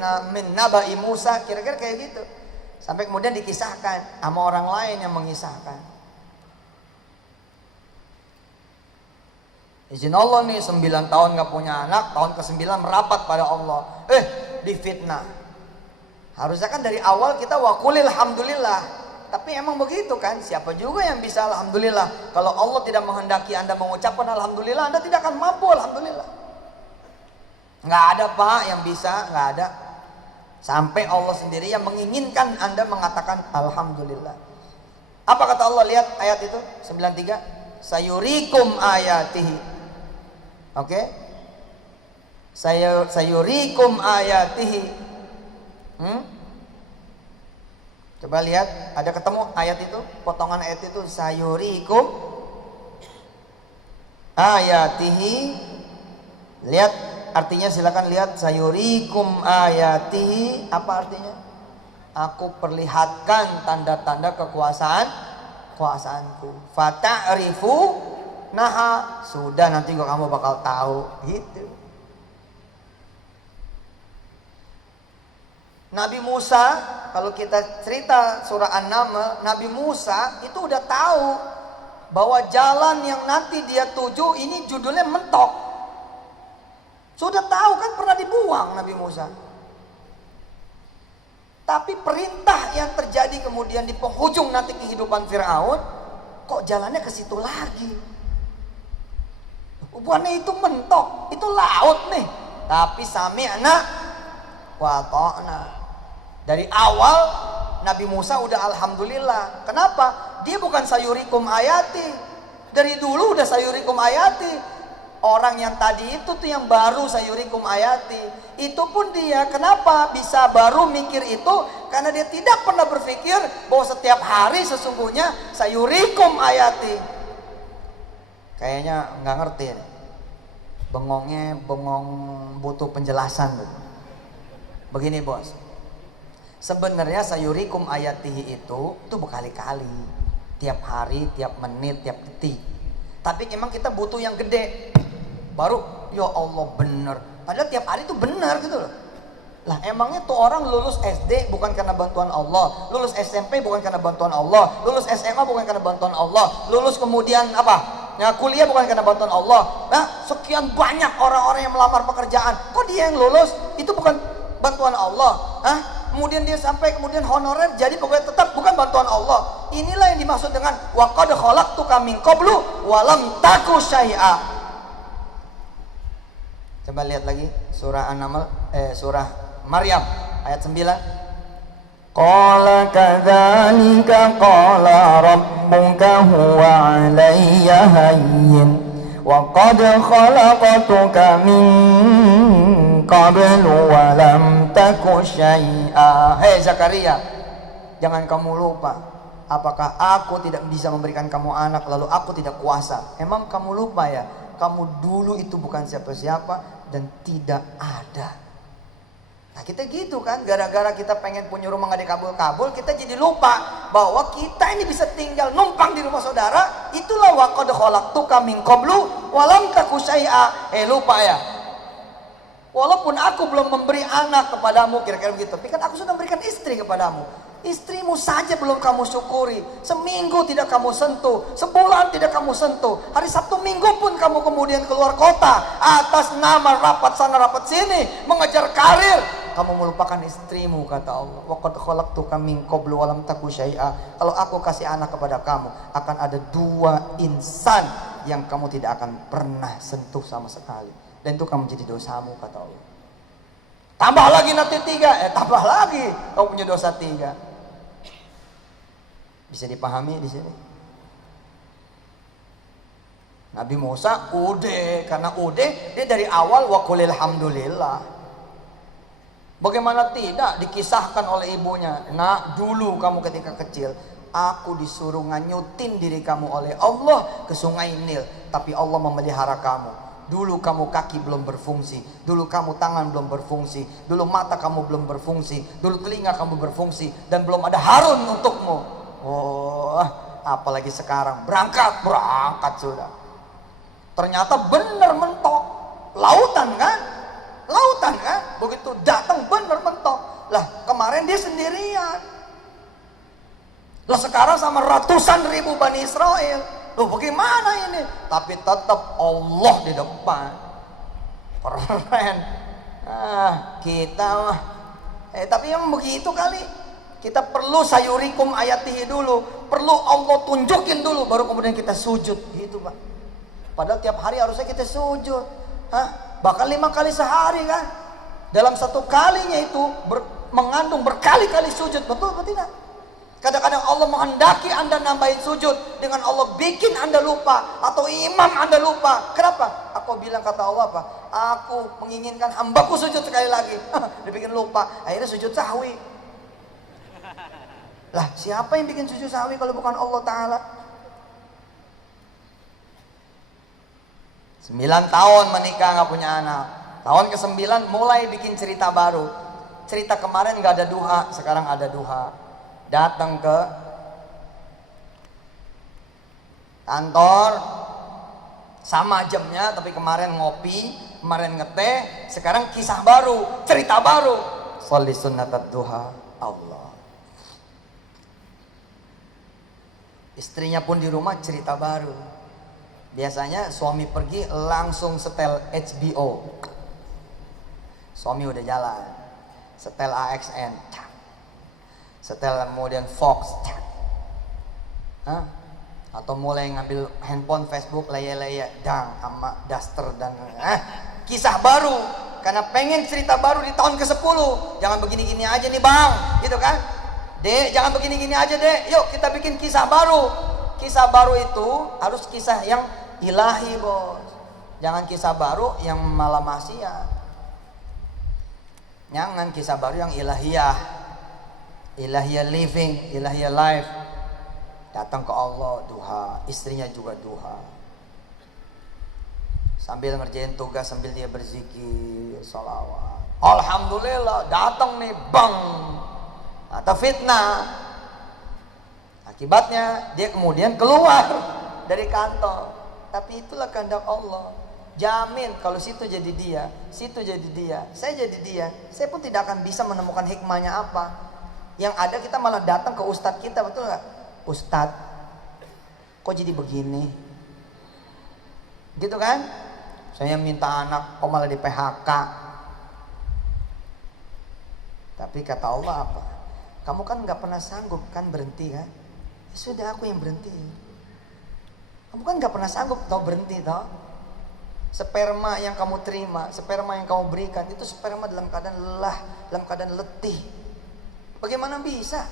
naba'i Musa, kira-kira kayak gitu. Sampai kemudian dikisahkan sama orang lain yang mengisahkan. Izin Allah nih, 9 tahun gak punya anak, tahun ke-9 merapat pada Allah. Difitnah. Harusnya kan dari awal kita waqulil alhamdulillah. Tapi emang begitu kan? Siapa juga yang bisa alhamdulillah? Kalau Allah tidak menghendaki Anda mengucapkan alhamdulillah, Anda tidak akan mampu alhamdulillah. Nggak ada Pak yang bisa, nggak ada. Sampai Allah sendiri yang menginginkan Anda mengatakan alhamdulillah. Apa kata Allah? Lihat ayat itu 93. Sayurikum ayatihi. Oke? Sayurikum ayatihi. Coba lihat, ada ketemu ayat itu, potongan ayat itu, sayurikum ayatihi. Lihat artinya, silakan lihat, sayurikum ayatihi. Apa artinya? Aku perlihatkan tanda-tanda kekuasaanku. Fata'rifu naha, sudah nanti kamu bakal tahu, gitu. Nabi Musa, kalau kita cerita surah An-Naml, Nabi Musa itu udah tahu bahwa jalan yang nanti dia tuju ini judulnya mentok. Sudah tahu kan, pernah dibuang Nabi Musa. Tapi perintah yang terjadi kemudian di penghujung nanti kehidupan Fir'aun, kok jalannya ke situ lagi. Bukannya itu mentok, itu laut nih. Tapi sami'na wa ta'na. Dari awal Nabi Musa udah alhamdulillah. Kenapa? Dia bukan sayurikum ayati. Dari dulu udah sayurikum ayati. Orang yang tadi itu tuh yang baru sayurikum ayati. Itu pun dia kenapa bisa baru mikir itu? Karena dia tidak pernah berpikir bahwa setiap hari sesungguhnya sayurikum ayati. Kayaknya nggak ngerti nih. Bengongnya bengong butuh penjelasan. Begini bos. Sebenarnya sayurikum ayatihi itu berkali-kali, tiap hari, tiap menit, tiap detik. Tapi emang kita butuh yang gede, baru ya Allah bener. Padahal tiap hari itu bener gitu loh. Lah emangnya tuh orang lulus SD bukan karena bantuan Allah, lulus SMP bukan karena bantuan Allah, lulus SMA bukan karena bantuan Allah, lulus kemudian kuliah bukan karena bantuan Allah. Nah sekian banyak orang-orang yang melamar pekerjaan, kok dia yang lulus? Itu bukan bantuan Allah. Kemudian dia sampai kemudian honorer jadi pegawai tetap, bukan bantuan Allah. Inilah yang dimaksud dengan wa qad khalaqtuka min qablu wa lam taku syai'a. Coba lihat lagi surah An-Naml, surah Maryam ayat 9. Qala kadzalika qala rabbuka huwa 'alayya hayyin wa qad khalaqtuka min qablu wa lam taku syai'a. Hei Zakaria, jangan kamu lupa, apakah aku tidak bisa memberikan kamu anak lalu aku tidak kuasa? Emang kamu lupa ya, kamu dulu itu bukan siapa-siapa dan tidak ada. Nah kita gitu kan, gara-gara kita pengen punya rumah gak dikabul-kabul, kita jadi lupa bahwa kita ini bisa tinggal numpang di rumah saudara. Itulah wa qad khalaqtuka min qablu wa lam taku syai'a. Lupa ya, walaupun aku belum memberi anak kepadamu, kira-kira begitu, tapi kan aku sudah memberikan istri kepadamu. Istrimu saja belum kamu syukuri. Seminggu tidak kamu sentuh, sebulan tidak kamu sentuh, hari Sabtu Minggu pun kamu kemudian keluar kota atas nama rapat sana rapat sini, mengejar karir. kamu melupakan istrimu, kata Allah. Wa qad khalaqtuka min qablu wa lam taku syai'a. Kalau aku kasih anak kepada kamu, akan ada 2 insan yang kamu tidak akan pernah sentuh sama sekali, dan itu kamu jadi dosamu, kata Allah. Tambah lagi nanti 3, tambah lagi kamu punya dosa 3. Bisa dipahami di sini? Nabi Musa karena dia dari awal wa qul alhamdulillah. Bagaimana tidak dikisahkan oleh ibunya, nak, dulu kamu ketika kecil aku disuruh nganyutin diri kamu oleh Allah ke sungai Nil, tapi Allah memelihara kamu. Dulu kamu kaki belum berfungsi, dulu kamu tangan belum berfungsi, dulu mata kamu belum berfungsi, dulu telinga kamu berfungsi, dan belum ada Harun untukmu. Oh, apalagi sekarang berangkat sudah. Ternyata benar mentok, lautan kan? Begitu datang benar mentok. Lah kemarin dia sendirian. Lah sekarang sama ratusan ribu Bani Israel. Loh bagaimana ini? Tapi tetap Allah di depan. Keren. Kita mah tapi yang begitu kali. Kita perlu sayurikum ayatihi dulu, perlu Allah tunjukin dulu, baru kemudian kita sujud gitu, Pak. Padahal tiap hari harusnya kita sujud. Bahkan 5 kali sehari kan. Dalam 1 kalinya itu mengandung berkali-kali sujud. Betul atau tidak? Kadang-kadang Allah menghendaki Anda nambahin sujud, dengan Allah bikin Anda lupa, atau imam Anda lupa. Kenapa? Aku bilang, kata Allah apa? Aku menginginkan hambaku sujud sekali lagi. Dibikin lupa, akhirnya sujud sahwi. Lah siapa yang bikin sujud sahwi kalau bukan Allah Ta'ala? 9 tahun menikah gak punya anak. Tahun ke-9 mulai bikin cerita baru. Cerita kemarin gak ada duha, sekarang ada duha. Datang ke kantor sama jamnya, tapi kemarin ngopi, kemarin ngeteh, sekarang kisah baru, cerita baru. Sholli sunnatat duha Allah. Istrinya pun di rumah cerita baru. Biasanya suami pergi langsung setel HBO. Suami udah jalan, setel AXN, setel kemudian Fox, atau mulai ngambil handphone Facebook, laya-laya dang sama daster dan kisah baru, karena pengen cerita baru di tahun ke-10. Jangan begini-gini aja nih bang, gitu kan? Dek, jangan begini-gini aja dek, yuk kita bikin kisah baru. Kisah baru itu harus kisah yang ilahi, bos. Jangan kisah baru yang malah maksiat. Jangan kisah baru yang ilahiyah, ilahiyah living, ilahiyah life. Datang ke Allah duha, istrinya juga duha, sambil ngerjain tugas, sambil dia berzikir, sholawat. Alhamdulillah, datang nih bang atau fitnah. Akibatnya dia kemudian keluar dari kantor. Tapi itulah kehendak Allah. Jamin kalau situ jadi dia, situ jadi dia, saya jadi dia, saya pun tidak akan bisa menemukan hikmahnya apa. Yang ada kita malah datang ke ustadz kita, betul nggak? Ustadz, kok jadi begini? Gitu kan? Saya minta anak, kok malah di PHK? Tapi kata Allah apa? Kamu kan nggak pernah sanggup kan berhenti kan? Ya sudah, aku yang berhenti. Kamu kan nggak pernah sanggup tau berhenti tau? Sperma yang kamu terima, sperma yang kamu berikan, itu sperma dalam keadaan lelah, dalam keadaan letih. Bagaimana bisa?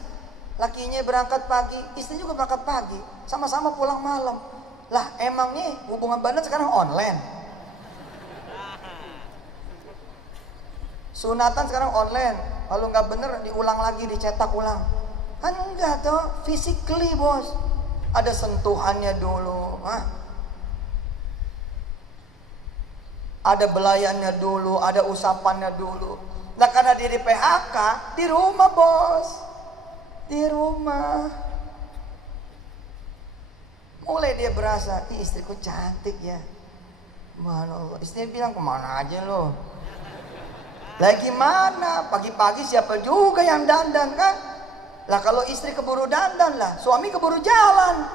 Lakinya berangkat pagi, istri juga berangkat pagi, sama-sama pulang malam. Lah emangnya hubungan badan sekarang online? Sunatan sekarang online, kalau nggak bener diulang lagi, dicetak ulang. Kan enggak toh, physically bos. Ada sentuhannya dulu, ada belayannya dulu, ada usapannya dulu. Nah karena dia di PHK, di rumah bos, di rumah. Mulai dia berasa, istriku cantik ya. Subhanallah. Istrinya bilang, kemana aja lo? Lagi mana? Pagi-pagi siapa juga yang dandan kan? Lah kalau istri keburu dandan lah, suami keburu jalan.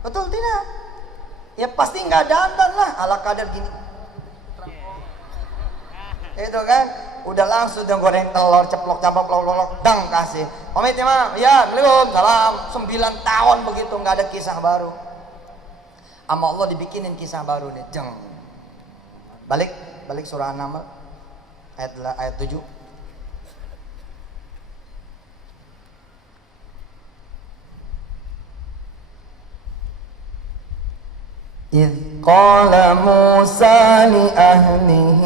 Betul tidak? Ya pasti nggak dandan lah, ala kadar gini. Itu kan, udah langsung udah goreng telur, ceplok, dang kasih. Pamit ya mah, ya, assalamualaikum, salam. 9 tahun begitu nggak ada kisah baru. Sama Allah dibikinin kisah baru deh, jeng. Balik surah An-Naml ayat 7. إذ قال موسى لأهله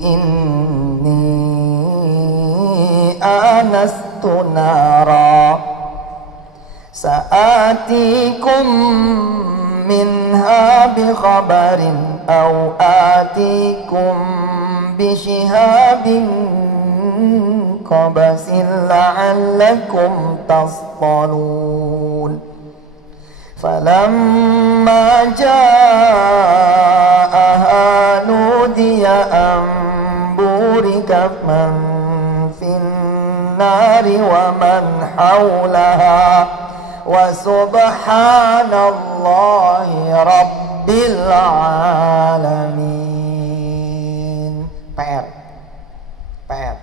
إني آنست نارا سآتيكم منها بخبر أو آتيكم بشهاب قبس لعلكم تصطلون فلما جاءها نودي أن بورك من في النار ومن حولها وسبحان الله رب العالمين. PR.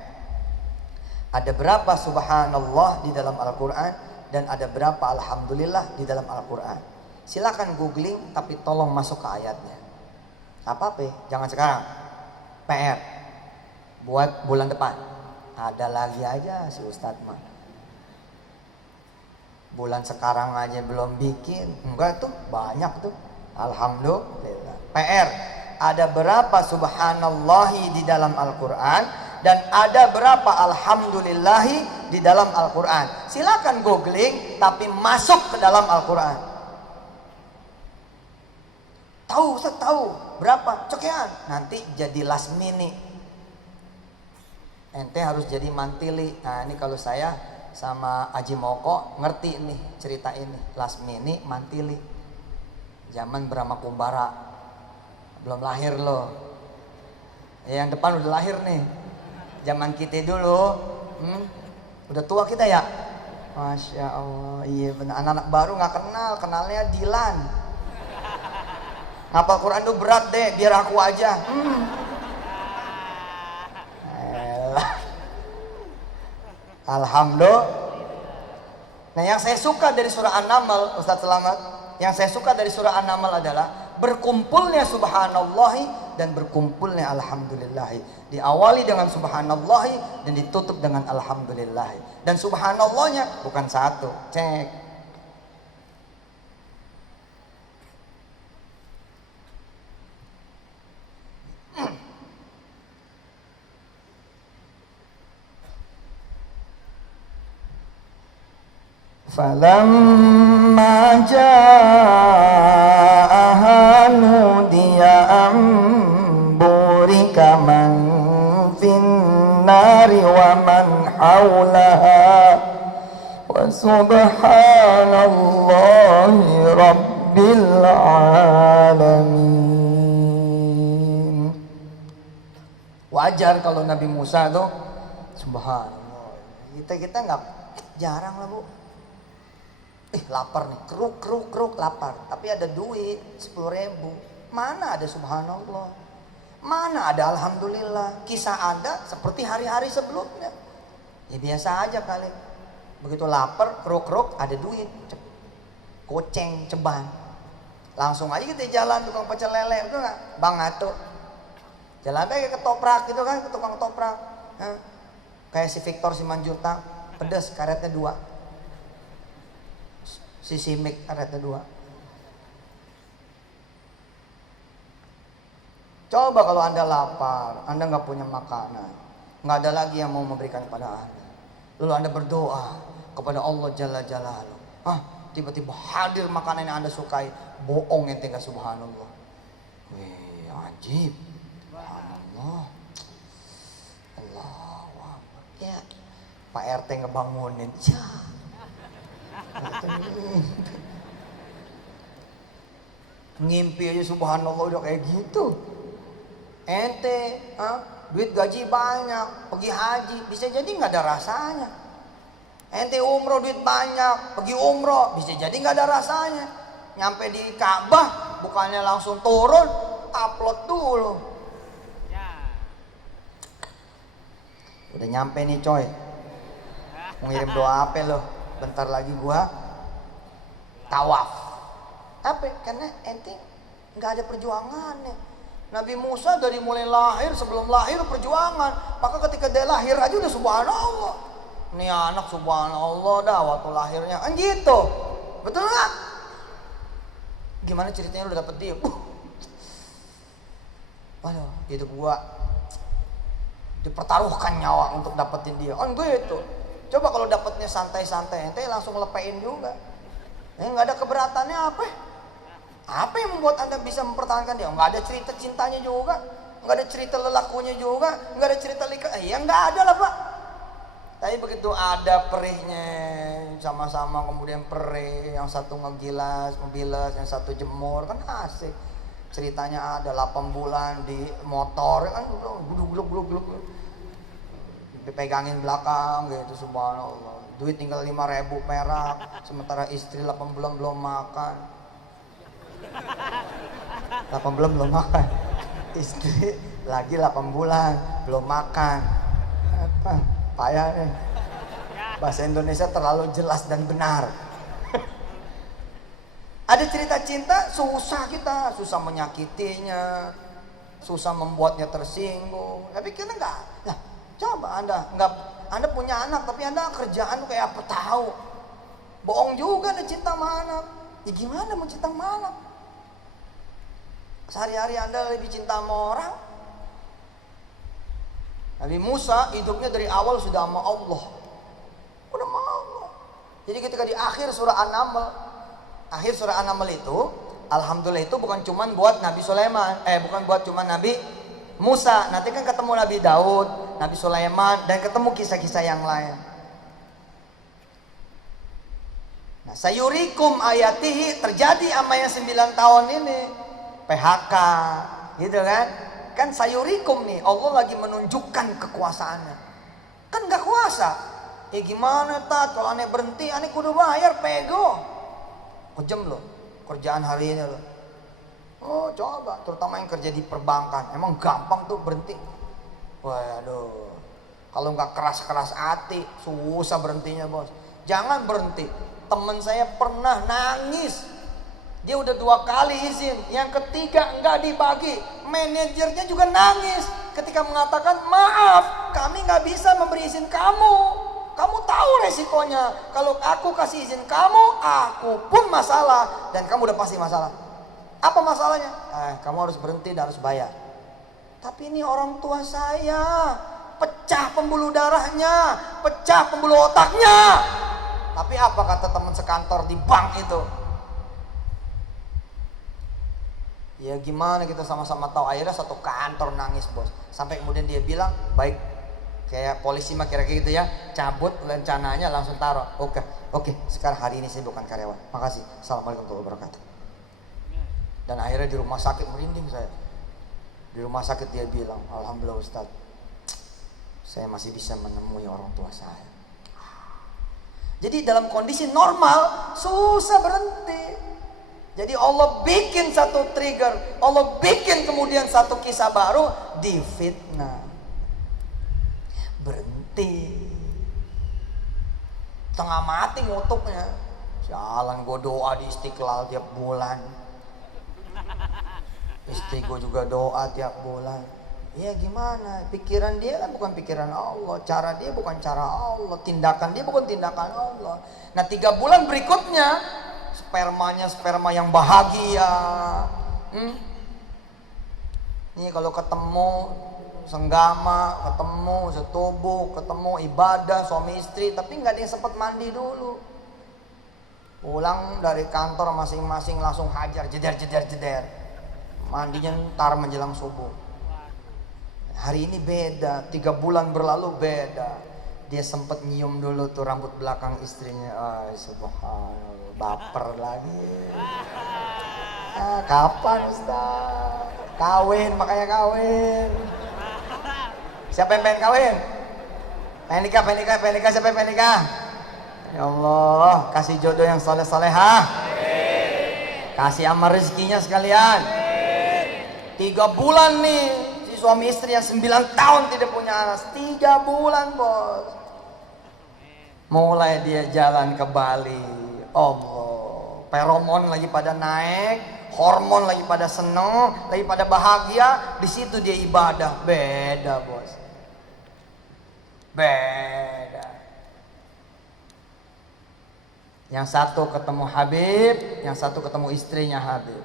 Ada berapa subhanallah di dalam Al-Quran dan ada berapa alhamdulillah di dalam Al-Quran? Silakan googling, tapi tolong masuk ke ayatnya. Apa-apa, jangan sekarang. PR buat bulan depan. Ada lagi aja si Ustadz mah. Bulan sekarang aja belum bikin. Enggak tuh, banyak tuh. Alhamdulillah. PR, ada berapa subhanallahi di dalam Al-Quran dan ada berapa alhamdulillahi di dalam Al-Quran. Silakan googling, tapi masuk ke dalam Al-Quran. Tahu, Ustaz tahu berapa? Cokean. Nanti jadi last minute. Ente harus jadi mantili. Nah ini kalau saya sama Aji Moko ngerti nih cerita ini. Last minute mantili. Zaman Brahma Kumbara. Belum lahir loh. Yang depan udah lahir nih. Zaman kita dulu. Udah tua kita ya. Masya Allah. Iya benar. Anak-anak baru nggak kenalnya Dilan. Ngapal Quran tuh berat deh, biar aku aja. Alhamdulillah. Nah yang saya suka dari surah An-Naml, Ustadz Selamat, yang saya suka dari surah An-Naml adalah berkumpulnya subhanallahi dan berkumpulnya alhamdulillahi. Diawali dengan subhanallahi dan ditutup dengan alhamdulillahi. Dan subhanallahnya bukan satu, cek. فلما جاءها نودي أن بورك من في النار ومن حولها وسبحان الله رب العالمين. Wajar kalau Nabi Musa tuh subhanallah. Kita nggak jarang lah bu. Lapar nih, keruk lapar. Tapi ada duit 10.000. Mana ada subhanallah? Mana ada alhamdulillah? Kisah ada seperti hari-hari sebelumnya. Ya biasa aja kali. Begitu lapar, keruk ada duit. Koceng, ceban. Langsung aja kita jalan tukang pecel lele, betul nggak? Bang Ato. Jalan aja ke ketoprak gitu kan, ke tukang ketoprak. Kayak si Victor Simanjuntak, pedes karetnya 2. Si Simik karetnya 2. Coba kalau Anda lapar, Anda nggak punya makanan, nggak ada lagi yang mau memberikan kepada Anda. Lalu Anda berdoa kepada Allah Jalla Jalaluh. Tiba-tiba hadir makanan yang Anda sukai, bohong ente nggak subhanallah. Wih, ajib. Subhanallah. Allahu Akbar. Ya, Pak RT ngebangunin. Ya. Ngimpi aja subhanallah udah kayak gitu. Ente duit gaji banyak, pergi haji, bisa jadi nggak ada rasanya. Ente umroh duit banyak, pergi umroh, bisa jadi nggak ada rasanya. Nyampe di Ka'bah bukannya langsung turun, upload dulu. Udah nyampe nih coy. Mau ngirim doa apa lo? Bentar lagi gua tawaf. Apa? Karena ente nggak ada perjuangan nih. Nabi Musa dari mulai lahir, sebelum lahir perjuangan. Maka ketika dia lahir aja udah subhanallah. Nih anak subhanallah dah waktu lahirnya. Kan gitu. Betul nggak? Gimana ceritanya lu dapet dia? Waduh, hidup gua dipertaruhkan nyawa untuk dapetin dia. Kan gitu. Coba kalau dapetnya santai-santai, ente langsung lepein juga. Nggak ada keberatannya apa? Apa yang membuat anda bisa mempertahankan dia? Nggak ada cerita cintanya juga, nggak ada cerita lelakunya juga, nggak ada cerita ya nggak ada lah pak. Tapi begitu ada perihnya, sama-sama kemudian perih, yang satu ngegilas, yang satu jemur, kan asik. Ceritanya ada 8 bulan di motor, kan gluk dipegangin belakang gitu, subhanallah. Duit tinggal 5.000 perak, sementara istri 8 bulan belum makan. 8 bulan belum makan, istri lagi 8 bulan belum makan. Apa? Payah nih. Bahasa Indonesia terlalu jelas dan benar. Ada cerita cinta susah, kita susah menyakitinya, susah membuatnya tersinggung. Tapi kita enggak. Nah, coba Anda punya anak tapi Anda kerjaan kayak apa tahu. Bohong juga nih cinta sama anak. Ya gimana mau cinta sama anak? Sehari-hari Anda lebih cinta sama orang. Nabi Musa hidupnya dari awal sudah sama Allah. Udah sama Allah. Jadi ketika di akhir surah An-Naml itu, alhamdulillah itu bukan cuma buat Nabi Sulaiman, bukan buat cuma Nabi Musa. Nanti kan ketemu Nabi Daud, Nabi Sulaiman, dan ketemu kisah-kisah yang lain. Nah, sayurikum ayatihi terjadi sama yang 9 tahun ini. PHK, gitu kan? Kan sayurikum nih, Allah lagi menunjukkan kekuasaannya. Kan gak kuasa. Ya gimana tat, kalau aneh berhenti, aneh kudu bayar, pego. Kejam loh, kerjaan hari ini loh. Oh coba, terutama yang kerja di perbankan, emang gampang tuh berhenti. Waduh, kalau nggak keras-keras hati, susah berhentinya bos. Jangan berhenti. Temen saya pernah nangis. Dia udah 2 kali izin, yang ketiga nggak dibagi. Manajernya juga nangis ketika mengatakan maaf, kami nggak bisa memberi izin kamu. Kamu tahu resikonya. Kalau aku kasih izin kamu, aku pun masalah dan kamu udah pasti masalah. Apa masalahnya? Kamu harus berhenti dan harus bayar. Tapi ini orang tua saya, pecah pembuluh darahnya, pecah pembuluh otaknya. Tapi apa kata teman sekantor di bank itu? Ya gimana kita sama-sama tahu, akhirnya satu kantor nangis bos. Sampai kemudian dia bilang, baik, kayak polisi mah kira-kira gitu ya, cabut rencananya langsung taruh. Oke, sekarang hari ini saya bukan karyawan. Makasih. Assalamualaikum warahmatullahi wabarakatuh. Dan akhirnya di rumah sakit merinding saya. Di rumah sakit dia bilang, alhamdulillah Ustaz, saya masih bisa menemui orang tua saya. Jadi dalam kondisi normal susah berhenti. Jadi Allah bikin satu trigger, Allah bikin kemudian satu kisah baru, difitnah. Berhenti. Tengah mati ngutuknya. Jalan gue doa di Istiqlal tiap bulan. Istri gue juga doa tiap bulan. Ya gimana? Pikiran dia kan bukan pikiran Allah, cara dia bukan cara Allah, tindakan dia bukan tindakan Allah. Nah 3 bulan berikutnya spermanya sperma yang bahagia. Ini kalau ketemu senggama, ketemu setubuh, ketemu ibadah suami istri, tapi nggak ada yang sempat mandi dulu. Pulang dari kantor masing-masing langsung hajar, jeder. Mandinya ntar menjelang subuh. Hari ini beda, 3 bulan berlalu beda. Dia sempat nyium dulu tuh rambut belakang istrinya. Subhanallah, baper lagi. Kapan Ustaz? Kawin, makanya kawin. Siapa yang pengen kawin? Pengen nikah, siapa yang pengen nikah? Ya Allah, kasih jodoh yang soleh-solehah. Kasih amal rezekinya sekalian. 3 bulan nih, si suami istri yang 9 tahun tidak punya anak, 3 bulan bos, mulai dia jalan ke Bali. Allah, feromon lagi pada naik, hormon lagi pada seneng, lagi pada bahagia, di situ dia ibadah. Beda bos, beda. Yang satu ketemu Habib, yang satu ketemu istrinya Habib.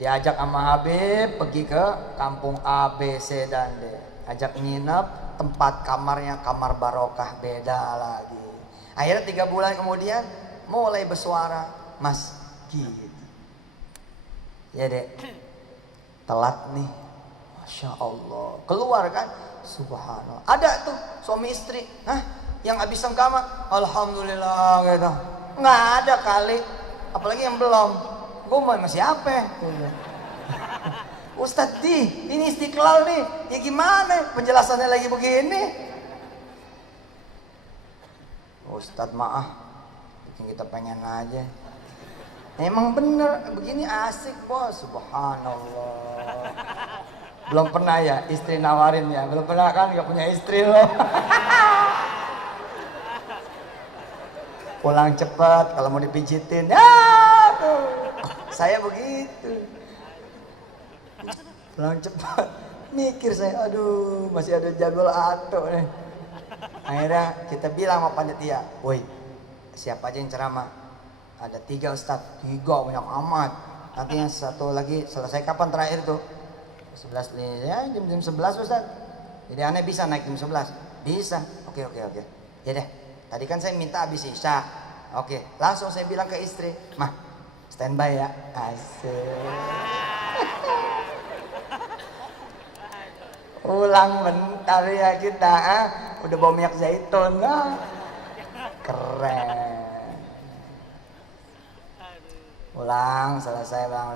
Diajak sama Habib pergi ke kampung A, B, C, dan D. Ajak nginep, tempat kamarnya kamar barokah, beda lagi. Akhirnya 3 bulan kemudian mulai bersuara, Mas gitu. Ya dek, telat nih. Masya Allah. Keluar kan, subhanallah. Ada tuh suami istri, yang habis sengkama, alhamdulillah gitu. Nggak ada kali, apalagi yang belum. Gue masih apa? Ustadz ini Istiqlal nih, ya gimana? Penjelasannya lagi begini. Ustadz maaf, bikin kita pengen aja. Emang bener, begini asik bos, subhanallah. Belum pernah ya istri nawarin ya, belum pernah kan, gak punya istri loh. Pulang cepat, kalau mau dipijitin, saya begitu. Pulang cepat, mikir saya, aduh masih ada jadwal ato nih. Akhirnya kita bilang sama panitia, woi siapa aja yang ceramah? Ada 3 ustadz, 3 banyak amat. Nanti yang satu lagi selesai kapan terakhir tuh? 11 ya, jam 11 ustadz. Jadi aneh bisa naik jam 11? Bisa, oke. Ya deh. Tadi kan saya minta habis isya. Oke, langsung saya bilang ke istri, Mah, standby ya. Asik. Ulang bentar ya kita, udah bawa minyak zaitun. Keren. Ulang, selesai bang,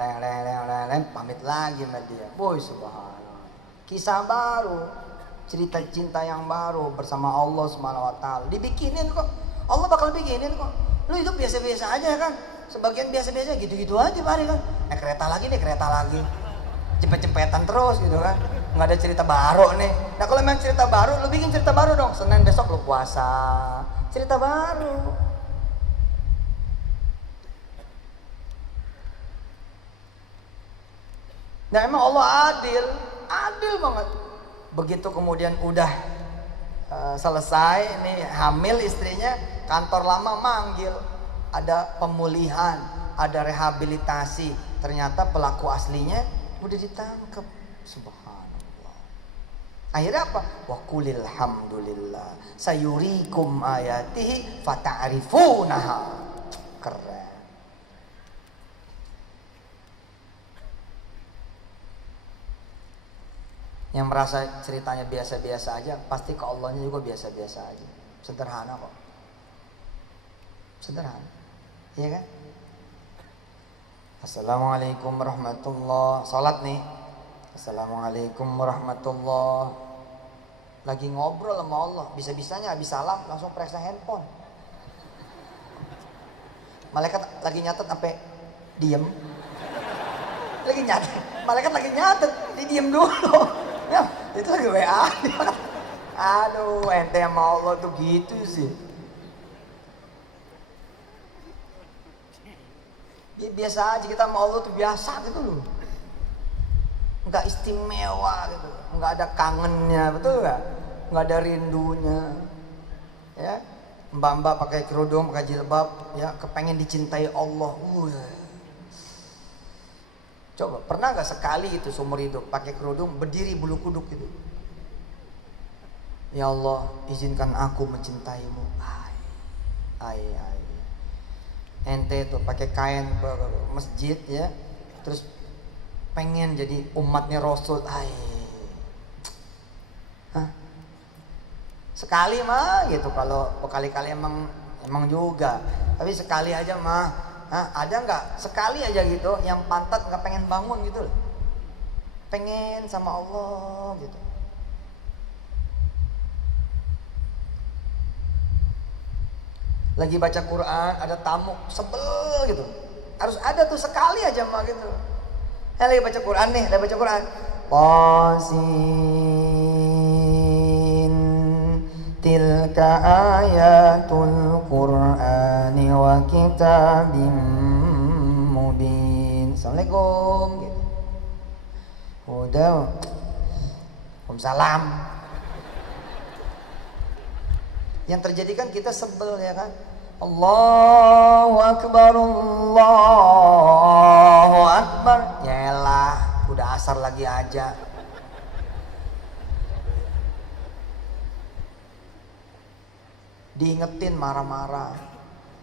leng, pamit lagi sama dia. Boy, subhanallah. Kisah baru, cerita cinta yang baru bersama Allah Subhanahu wa taala. Dibikinin kok. Allah bakal bikinin kok. Lu hidup biasa-biasa aja kan. Sebagian biasa-biasa gitu-gitu aja hari kan. Naik kereta lagi. Jempet-jempetan terus gitu kan. Nggak ada cerita baru nih. Nah kalau memang cerita baru, lu bikin cerita baru dong. Senin besok lu puasa. Cerita baru. Nah emang Allah adil banget. Begitu kemudian udah selesai nih hamil istrinya, kantor lama manggil, ada pemulihan, ada rehabilitasi. Ternyata pelaku aslinya udah ditangkap. Subhanallah. Akhirnya apa? Wa qulil hamdulillah sayurikum ayatihi fata'rifunaha. Keren. Yang merasa ceritanya biasa-biasa aja, pasti ke Allahnya juga biasa-biasa aja. Sederhana kok. Sederhana. Iya kan? Assalamualaikum warahmatullahi. Salat nih. Assalamualaikum warahmatullahi. Lagi ngobrol sama Allah, bisa-bisanya habis salam langsung periksa handphone. Malaikat lagi nyatet sampai diem. Lagi nyatet. Malaikat lagi nyatet, diem dulu. Ya, itu lagi WA. Aduh, ente sama Allah tuh gitu sih. Ya, biasa aja kita sama Allah tuh biasa gitu loh. Enggak istimewa gitu. Enggak ada kangennya, betul enggak? Enggak ada rindunya. Ya. Mbak-mbak pakai kerudung, pakai jilbab, ya, kepengen dicintai Allah. Coba, pernah gak sekali itu seumur hidup pakai kerudung berdiri bulu kuduk gitu? Ya Allah, izinkan aku mencintaimu. Ay. Ente tuh pakai kain masjid ya, terus pengen jadi umatnya Rasul. Sekali mah gitu, kalau berkali-kali emang juga. Tapi sekali aja mah. Ada nggak sekali aja gitu yang pantat nggak pengen bangun gitu loh, pengen sama Allah gitu. Lagi baca Quran ada tamu sebel gitu, harus ada tuh sekali aja mah gitu. Lagi baca Quran nih, lagi baca Quran, Qasin. Tilka ayatul Qur'ani wa kitabim mubin. Assalamualaikum gitu. Udah. Waalaikumsalam. Yang terjadi kan kita sebel ya kan. Allahu Akbar, Allahu Akbar. Yaelah, udah asar lagi aja. Diingetin marah-marah.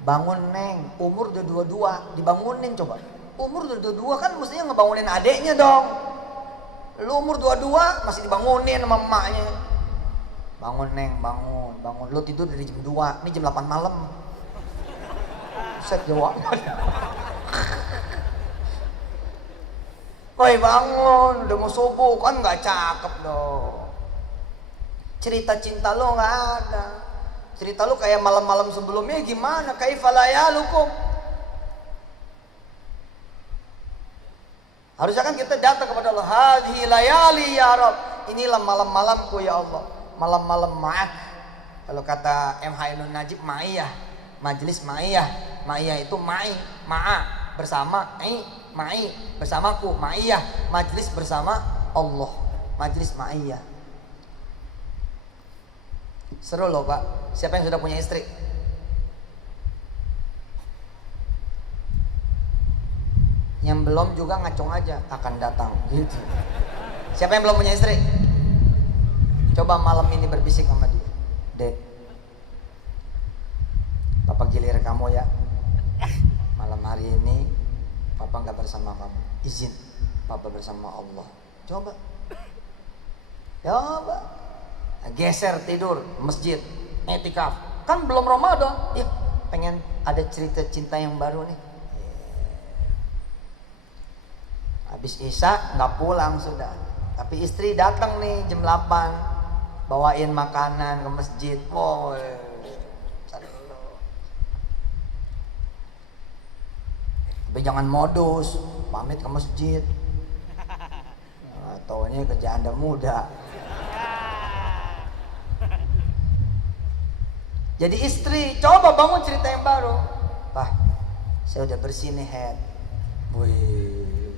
Bangun neng, umur udah 22, dibangunin coba. Umur udah 22 kan mestinya ngebangunin adeknya dong. Lu umur 22 masih dibangunin sama emaknya. Bangun neng, bangun, bangun. Lu tidur dari jam 2, ini jam 8 malam. Set jawab. Woi bangun, udah mau subuh, kan gak cakep dong. Cerita cinta lo gak ada. Cerita lu kayak malam-malam sebelumnya gimana? Kaifa layalukum? Harusnya kan kita datang kepada Allah. Hadhihi layali ya Rabb. Inilah malam-malamku ya Allah. Malam-malam ma'ak. Kalau kata M. Hainun Najib, ma'iyah. Majlis ma'iyah. Ma'iyah itu ma'i, ma'a. Bersama, ma'i. Bersamaku, ma'iyah. Majlis bersama Allah. Majlis ma'iyah. Seru loh Pak. Siapa yang sudah punya istri? Yang belum juga ngacung aja, akan datang gitu. Siapa yang belum punya istri? Coba malam ini berbisik sama dia. Dek, Papa gilir kamu ya. Malam hari ini Papa gak bersama kamu. Izin Papa bersama Allah. Coba. Geser tidur masjid, etikaf. Kan belum Ramadan. Ya, pengen ada cerita cinta yang baru nih. Habis Isya nggak pulang sudah. Tapi istri datang nih jam 8, bawain makanan ke masjid. Oh, tapi jangan modus, pamit ke masjid. Taunya ke janda muda. Jadi istri, coba bangun cerita yang baru. Pak, saya udah bersih nih head. Wih,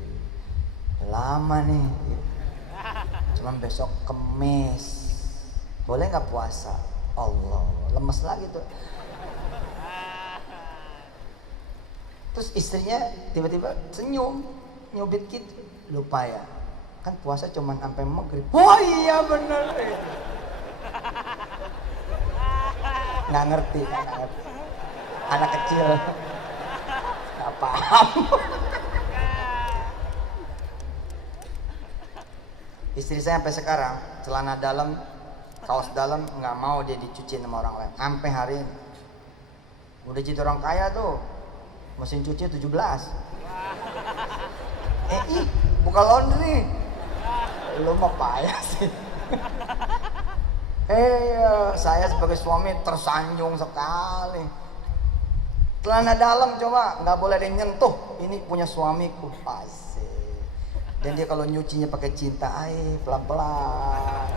lama nih. Cuman besok Kemis. Boleh nggak puasa? Allah, lemes lagi tuh. Terus istrinya tiba-tiba senyum, nyubit gitu. Lupa ya, kan puasa cuman sampai maghrib. Oh iya bener. Nggak ngerti. Anak kecil nggak paham. Istri saya sampai sekarang celana dalam, kaos dalam nggak mau dia dicuci sama orang lain sampai hari ini. Udah jadi orang kaya tuh, mesin cuci 17. Buka laundry. Lu mah payah sih. Saya sebagai suami tersanjung sekali. Celana dalam coba nggak boleh ada yang nyentuh. Ini punya suamiku, pasti. Dan dia kalau nyucinya pakai cinta, pelan-pelan.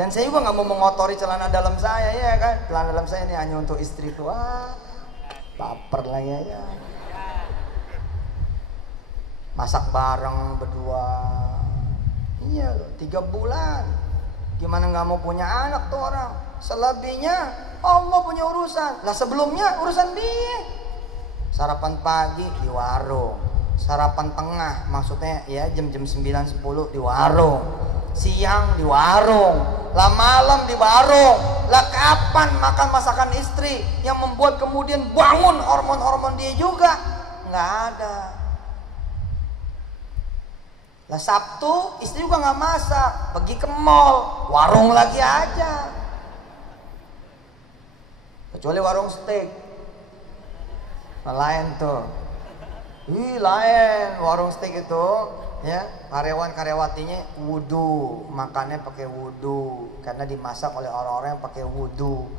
Dan saya juga nggak mau mengotori celana dalam saya ya kan. Celana dalam saya ini hanya untuk istriku. Baper lah ya. Masak bareng berdua. Iya loh, 3 bulan. Gimana nggak mau punya anak tuh orang? Selebihnya Allah punya urusan. Lah sebelumnya urusan dia. Sarapan pagi di warung, sarapan tengah maksudnya ya jam-jam 9-10 di warung, siang di warung, lah malam di warung. Lah kapan makan masakan istri yang membuat kemudian bangun hormon-hormon dia juga? Nggak ada. Lah Sabtu istri juga nggak masak, pergi ke mall, warung lagi aja. Kecuali warung steak, lain tuh. Lain warung steak itu, ya karyawan-karyawatinya wudu, makannya pakai wudu, karena dimasak oleh orang-orang yang pakai wudu.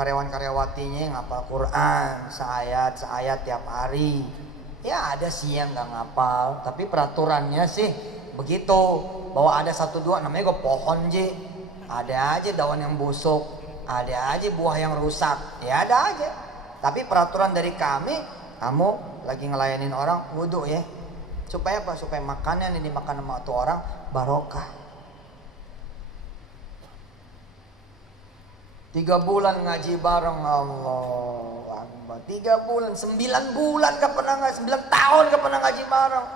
Karyawan-karyawatinya ngapal Quran, seayat tiap hari. Ya ada sih yang nggak ngapal, tapi peraturannya sih begitu, bahwa ada satu dua namanya gue pohon Ji, ada aja daun yang busuk, ada aja buah yang rusak, ya ada aja. Tapi peraturan dari kami, kamu lagi ngelayanin orang wudhu ya, supaya apa? Supaya makanan yang dimakan sama tuh orang barokah. 3 bulan ngaji bareng, Allah Akbar. 3 bulan, 9 bulan gak pernah ngaji, 9 tahun gak pernah ngaji bareng.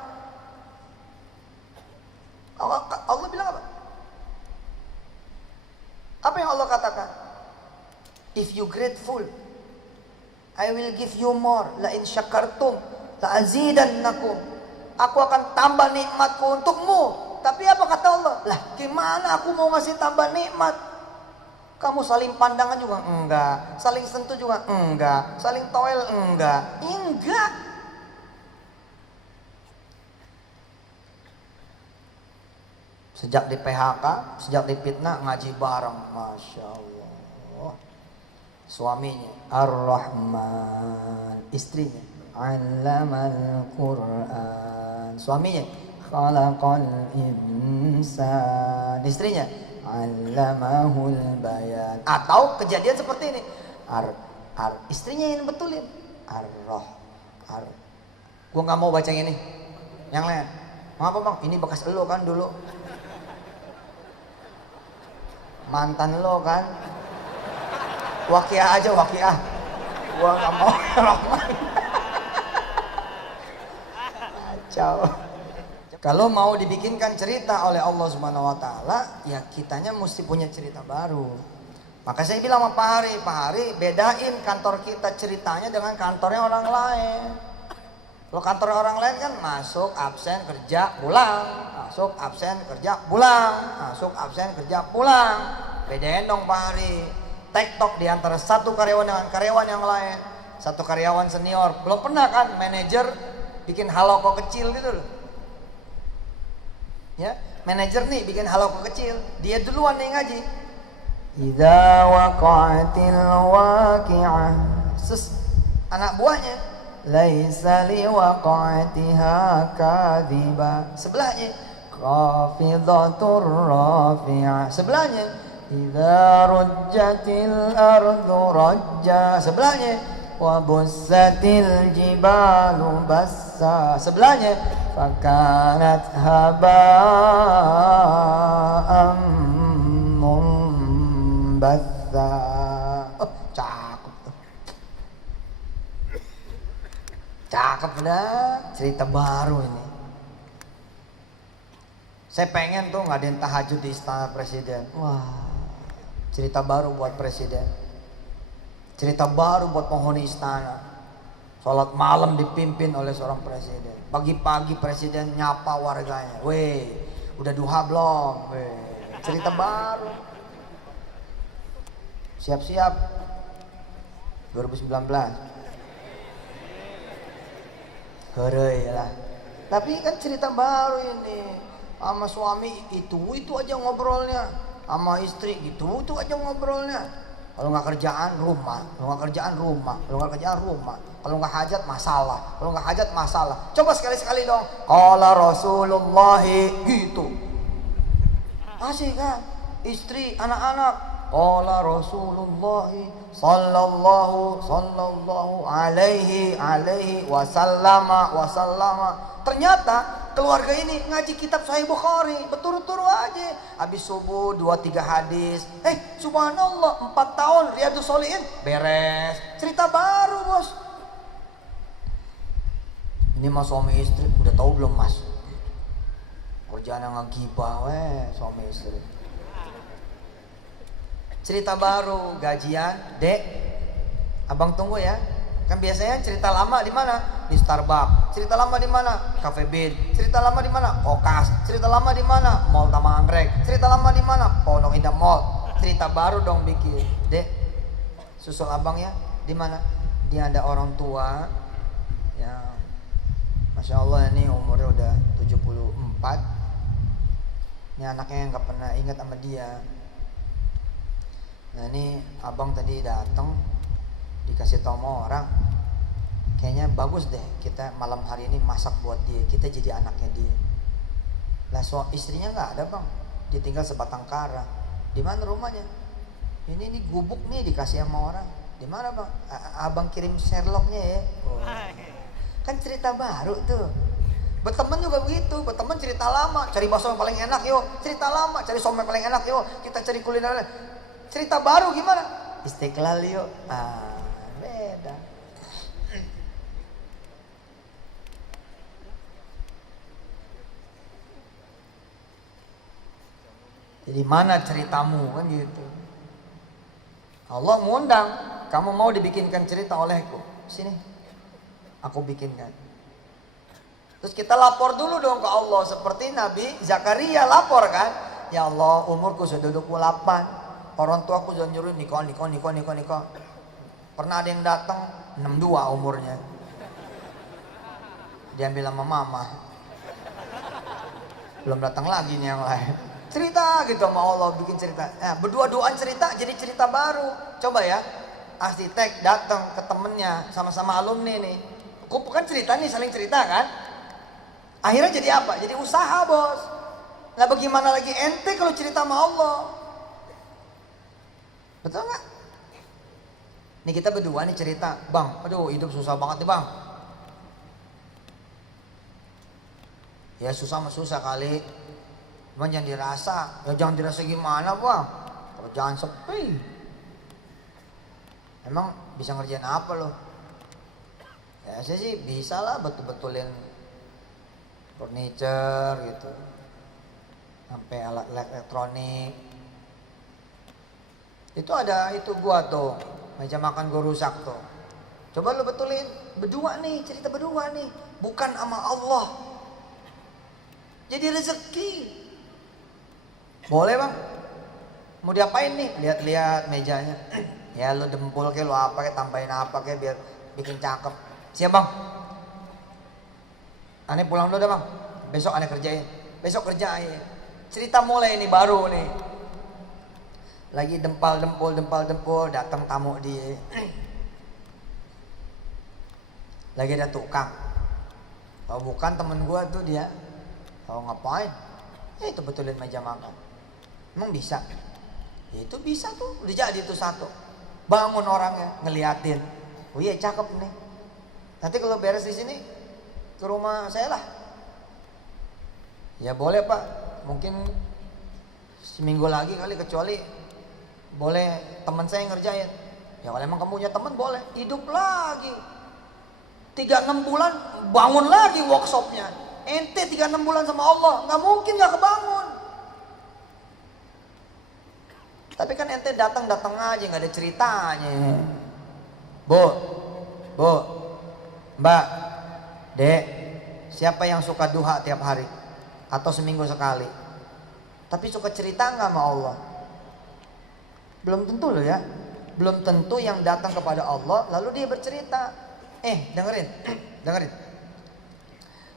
Allah bilang apa? Apa yang Allah katakan? If you grateful, I will give you more. La in syakartum la azidannakum. Aku akan tambah nikmatku untukmu. Tapi apa kata Allah? Lah gimana aku mau ngasih tambah nikmat? Kamu saling pandangan juga enggak, saling sentuh juga enggak, saling toel enggak. Enggak. Sejak di PHK, sejak dipitnah ngaji bareng, Masya Allah. Suaminya Ar-Rahman, istrinya Allamal Quran. Suaminya Khalaqal Insan, istrinya Allamahul Bayan. Atau kejadian seperti ini, istrinya yang betulin Gua nggak mau baca yang ini, yang lain. Ngapa bang? Ini bekas elo kan dulu, mantan lo kan. Waqiah aja, waqiah. Gua nggak mau Rahman. Kacau. Kalau mau dibikinkan cerita oleh Allah Subhanahu wa taala, ya kitanya mesti punya cerita baru. Maka saya bilang sama Pak Hari, bedain kantor kita ceritanya dengan kantornya orang lain. Kalau kantor orang lain kan masuk, absen, kerja, pulang. Masuk, absen, kerja, pulang. Masuk, absen, kerja, pulang. Bedain dong Pak Hari. Tektok di antara satu karyawan dengan karyawan yang lain. Satu karyawan senior, belum pernah kan manajer bikin haloko kecil gitu loh. Ya, manajer nih bikin haloko kecil, dia duluan nih ngaji. Idza waqa'atil waqi'ah. Anak buahnya, laisa liwaqa'atiha kadhiba. Sebelahnya, khafidatur rafi'ah. Sebelahnya, idza rujjatil ardu rajja. Sebelahnya, wa bussatil jibalu bassa. Sebelahnya, fakanat haba'am mumbatha. Oh, cakep tuh. Cakep dah, cerita baru ini. Saya pengen tuh ngadain tahajud di Istana Presiden. Wah, cerita baru buat presiden. Cerita baru buat penghuni istana. Sholat malam dipimpin oleh seorang presiden. Pagi-pagi presiden nyapa warganya. Weh, udah duha belum? Weh, cerita baru. Siap-siap 2019. Heureuy lah. Tapi kan cerita baru ini. Sama suami itu aja ngobrolnya. Sama istri itu aja ngobrolnya. Kalau nggak kerjaan rumah, kalau nggak kerjaan rumah, kalau nggak kerjaan rumah, kalau nggak hajat masalah, kalau nggak hajat masalah. Coba sekali-sekali dong. Qala Rasulullah gitu. Asik kan? Istri, anak-anak. Qala Rasulullah sallallahu alaihi wasallama. Ternyata keluarga ini ngaji kitab Sahih Bukhari berturut-turut aja. Habis subuh 2-3 hadis. Subhanallah 4 tahun Riyadhus Shalihin beres. Cerita baru bos. Ini mas suami istri udah tahu belum mas? Kerjaan yang ngegibah suami istri. Cerita baru gajian, dek, abang tunggu ya. Kan biasanya cerita lama di mana? Di Starbucks. Cerita lama di mana? Cafe Bean. Cerita lama di mana? Kokas. Cerita lama di mana? Mall Taman Anggrek. Cerita lama di mana? Pondok Indah Mall. Cerita baru dong bikin. Dek, susul abang ya. Di mana? Dia ada orang tua. Ya, Masya Allah ini umurnya udah 74. Ini anaknya nggak pernah ingat sama dia. Nah ini abang tadi datang dikasih tau sama orang, kayaknya bagus deh kita malam hari ini masak buat dia, kita jadi anaknya dia. Lah istrinya nggak ada bang, ditinggal sebatang kara. Di mana rumahnya? Ini gubuk nih dikasih sama orang. Di mana bang? Abang kirim Sherlocknya ya. Oh. Kan cerita baru tuh. Berteman juga begitu, berteman cerita lama, cari bakso yang paling enak yuk, cerita lama, cari somai paling enak yuk, kita cari kuliner. Cerita baru gimana? Istiqlal yuk. Beda. Jadi mana ceritamu kan gitu. Allah mengundang, kamu mau dibikinkan cerita olehku? Sini, aku bikinkan. Terus kita lapor dulu dong ke Allah, seperti Nabi Zakaria lapor kan, ya Allah umurku sudah 28, orang tuaku sudah nyuruh nikah. Pernah ada yang datang 62 umurnya, diambil sama mama, belum datang lagi nih yang lain. Cerita gitu sama Allah, bikin cerita. Nah, berdua-duaan cerita jadi cerita baru. Coba ya, arsitek datang ke temennya, sama-sama alumni nih, kumpulkan cerita nih, saling cerita kan. Akhirnya jadi apa? Jadi usaha bos. Nah bagaimana lagi ente kalau cerita sama Allah? Betul nggak? Nih kita berdua nih cerita, bang, aduh hidup susah banget nih bang. Ya susah mah susah kali, cuman jangan dirasa. Ya jangan dirasa gimana bang? Kalau jangan sepi. Emang bisa ngerjain apa lo? Ya saya sih bisa lah betul-betulin furniture gitu, sampai alat elektronik. Itu ada itu gua tuh, meja makan gua rusak tuh. Coba lu betulin, berdua nih, cerita berdua nih, bukan sama Allah. Jadi rezeki. Boleh bang? Mau diapain nih? Lihat-lihat mejanya. Ya lu dempul kayak lu apa kayak tambahin apa kayak biar bikin cakep. Siap bang? Aneh pulang dulu dah bang, besok aneh kerjain, besok kerjain. Cerita mulai ini baru nih. Lagi dempul, datang tamu dia. Lagi ada tukang. Kalau bukan temen gua tuh dia, kalau ngapain? Ya itu betulin meja makan. Emang bisa? Ya itu bisa tuh, udah jadi tuh satu. Bangun orangnya, ngeliatin. Oh iya cakep nih. Nanti kalau beres di sini, ke rumah saya lah. Ya boleh pak, mungkin seminggu lagi kali, kecuali boleh teman saya yang ngerjain. Ya kalau emang kamu punya teman boleh. Hidup lagi 3-6 bulan bangun lagi workshopnya. Ente 3-6 bulan sama Allah nggak mungkin nggak kebangun. Tapi kan ente datang aja nggak ada ceritanya. Bu, Mbak, Dek, siapa yang suka duha tiap hari atau seminggu sekali? Tapi suka cerita nggak sama Allah? Belum tentu loh ya. Belum tentu yang datang kepada Allah lalu dia bercerita. Dengerin.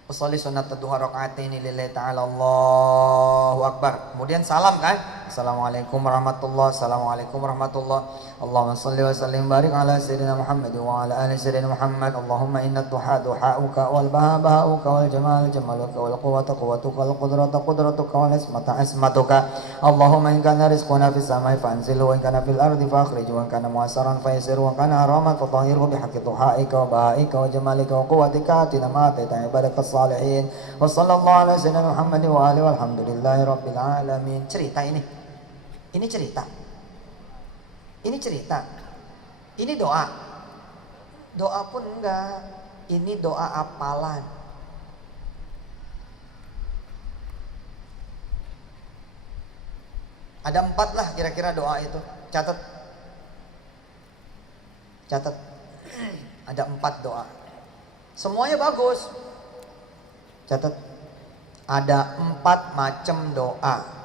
Usolli sunat duha rakaataini lillahi ta'ala, Allahu Akbar. Kemudian salam kan? Assalamualaikum warahmatullahi wabarakatuh. Assalamualaikum warahmatullahi. Allahumma shalli wa sallim barik ala sayyidina Muhammad wa ala ali sayyidina Muhammad. Allahumma inna duha duhauka wal baha bahauka wal jamal jamaluka wal quwwata quwwatuka wal qudrata qudratuka wal ismata ismatuka. Allahumma in kana rizquna fis samai fanzilhu wa in kana fil ardi fakhrijhu wa in kana mu'assaran fayassirhu wa kana haraman fatahhirhu bihaqqi duhaika wa bahaika wa jamalika wa quwwatika atina ma ta'ita ibadaka salihin. Wa sallallahu ala sayyidina Muhammad wa alihi walhamdulillahi rabbil alamin. Cerita ini cerita. Ini cerita. Ini doa. Doa pun enggak. Ini doa apalan. Ada 4 lah kira-kira doa itu. Catat. Ada 4 doa. Semuanya bagus. Catat. Ada 4 macam doa.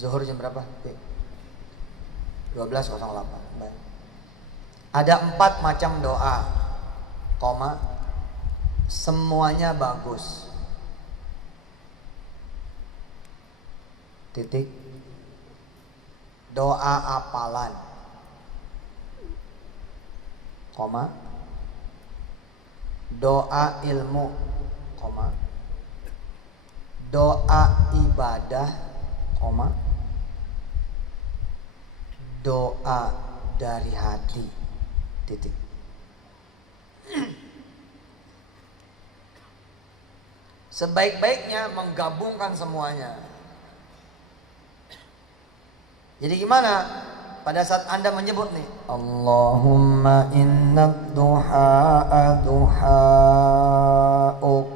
Zuhur jam berapa? 12.08. Baik. Ada 4 macam doa, semuanya bagus. titik. Doa apalan, koma. Doa ilmu, koma. Doa ibadah, koma. Doa dari hati, titik. Sebaik-baiknya menggabungkan semuanya. Jadi gimana pada saat Anda menyebut nih, Allahumma inna duha'a duha'uk.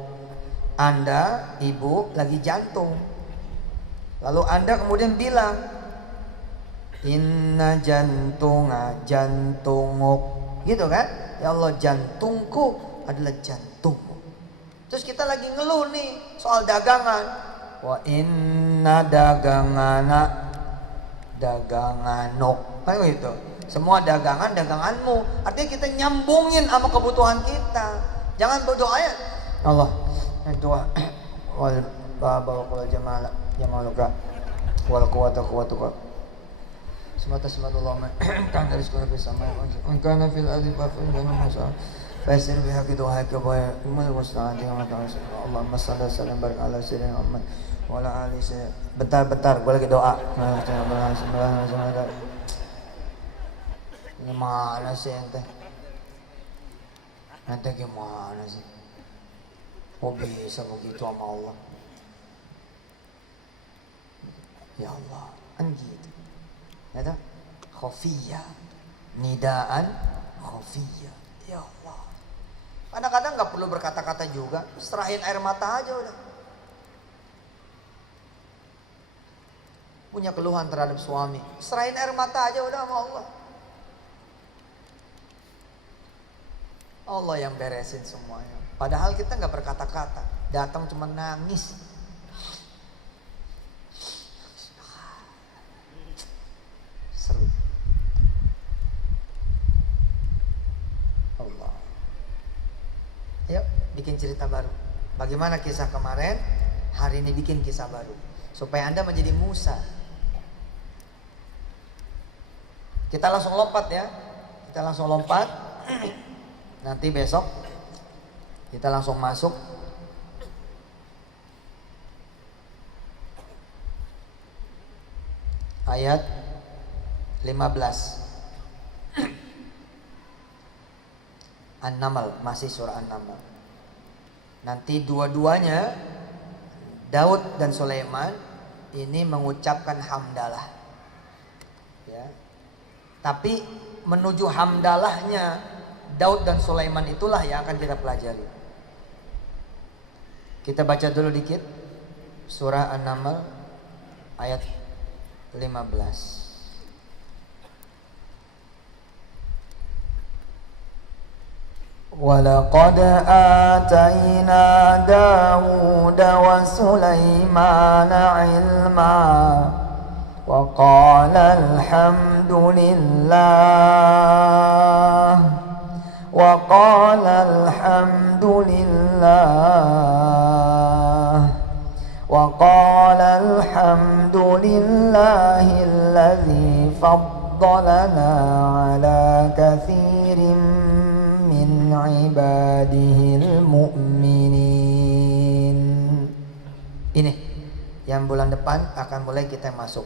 Anda, ibu, lagi jantung. Lalu Anda kemudian bilang, inna jantunga jantunguk. Gitu kan? Ya Allah, jantungku adalah jantungmu. Terus kita lagi ngeluh nih soal dagangan. Wa inna dagangana daganganuk, kan gitu. Semua dagangan daganganmu. Artinya kita nyambungin sama kebutuhan kita. Jangan berdoa ya Allah, doa wal baba wal jamal jamaluka wal quwwata quwwatuka. Semata Allah kan dari sekolah bersama. Angkana fil ardi fa'fil dan masa. Fasir biha gitu hakka wa umal wasta'ati wa ta'ala. Allahumma shalli wa sallim barik ala sayyidina Muhammad wala ali saya. Bentar, gue lagi doa. Gimana sih ente? Ente gimana sih? Kok bisa begitu sama Allah? Ya Allah, kan gitu. Ya tak? Khafiyah, nidaan khafiyah. Ya Allah. Kadang-kadang nggak perlu berkata-kata juga, serahin air mata aja udah. Punya keluhan terhadap suami, serahin air mata aja udah sama Allah. Allah yang beresin semuanya. Padahal kita nggak berkata-kata, datang cuma nangis. Seru. Allah. Yuk bikin cerita baru. Bagaimana kisah kemarin? Hari ini bikin kisah baru supaya Anda menjadi Musa. Kita langsung lompat ya. Kita langsung lompat. Nanti besok kita langsung masuk ayat 15 An-Naml, masih surah An-Naml. Nanti dua-duanya Daud dan Sulaiman ini mengucapkan hamdalah. Ya. Tapi menuju hamdalahnya Daud dan Sulaiman itulah yang akan kita pelajari. Kita baca dulu dikit surah An-Naml ayat 15. Walaqad atayna Dawud wa Sulaimana ilma wa qala alhamdulillah wa qala alhamdulillah wa qala alhamdulillahilladzi faddalana ala katsirin min ibadihil mu'minin. Ini yang bulan depan akan mulai kita masuk.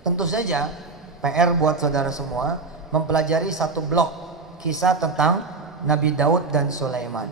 Tentu saja PR buat saudara semua mempelajari satu blok kisah tentang Nabi Daud dan Sulaiman.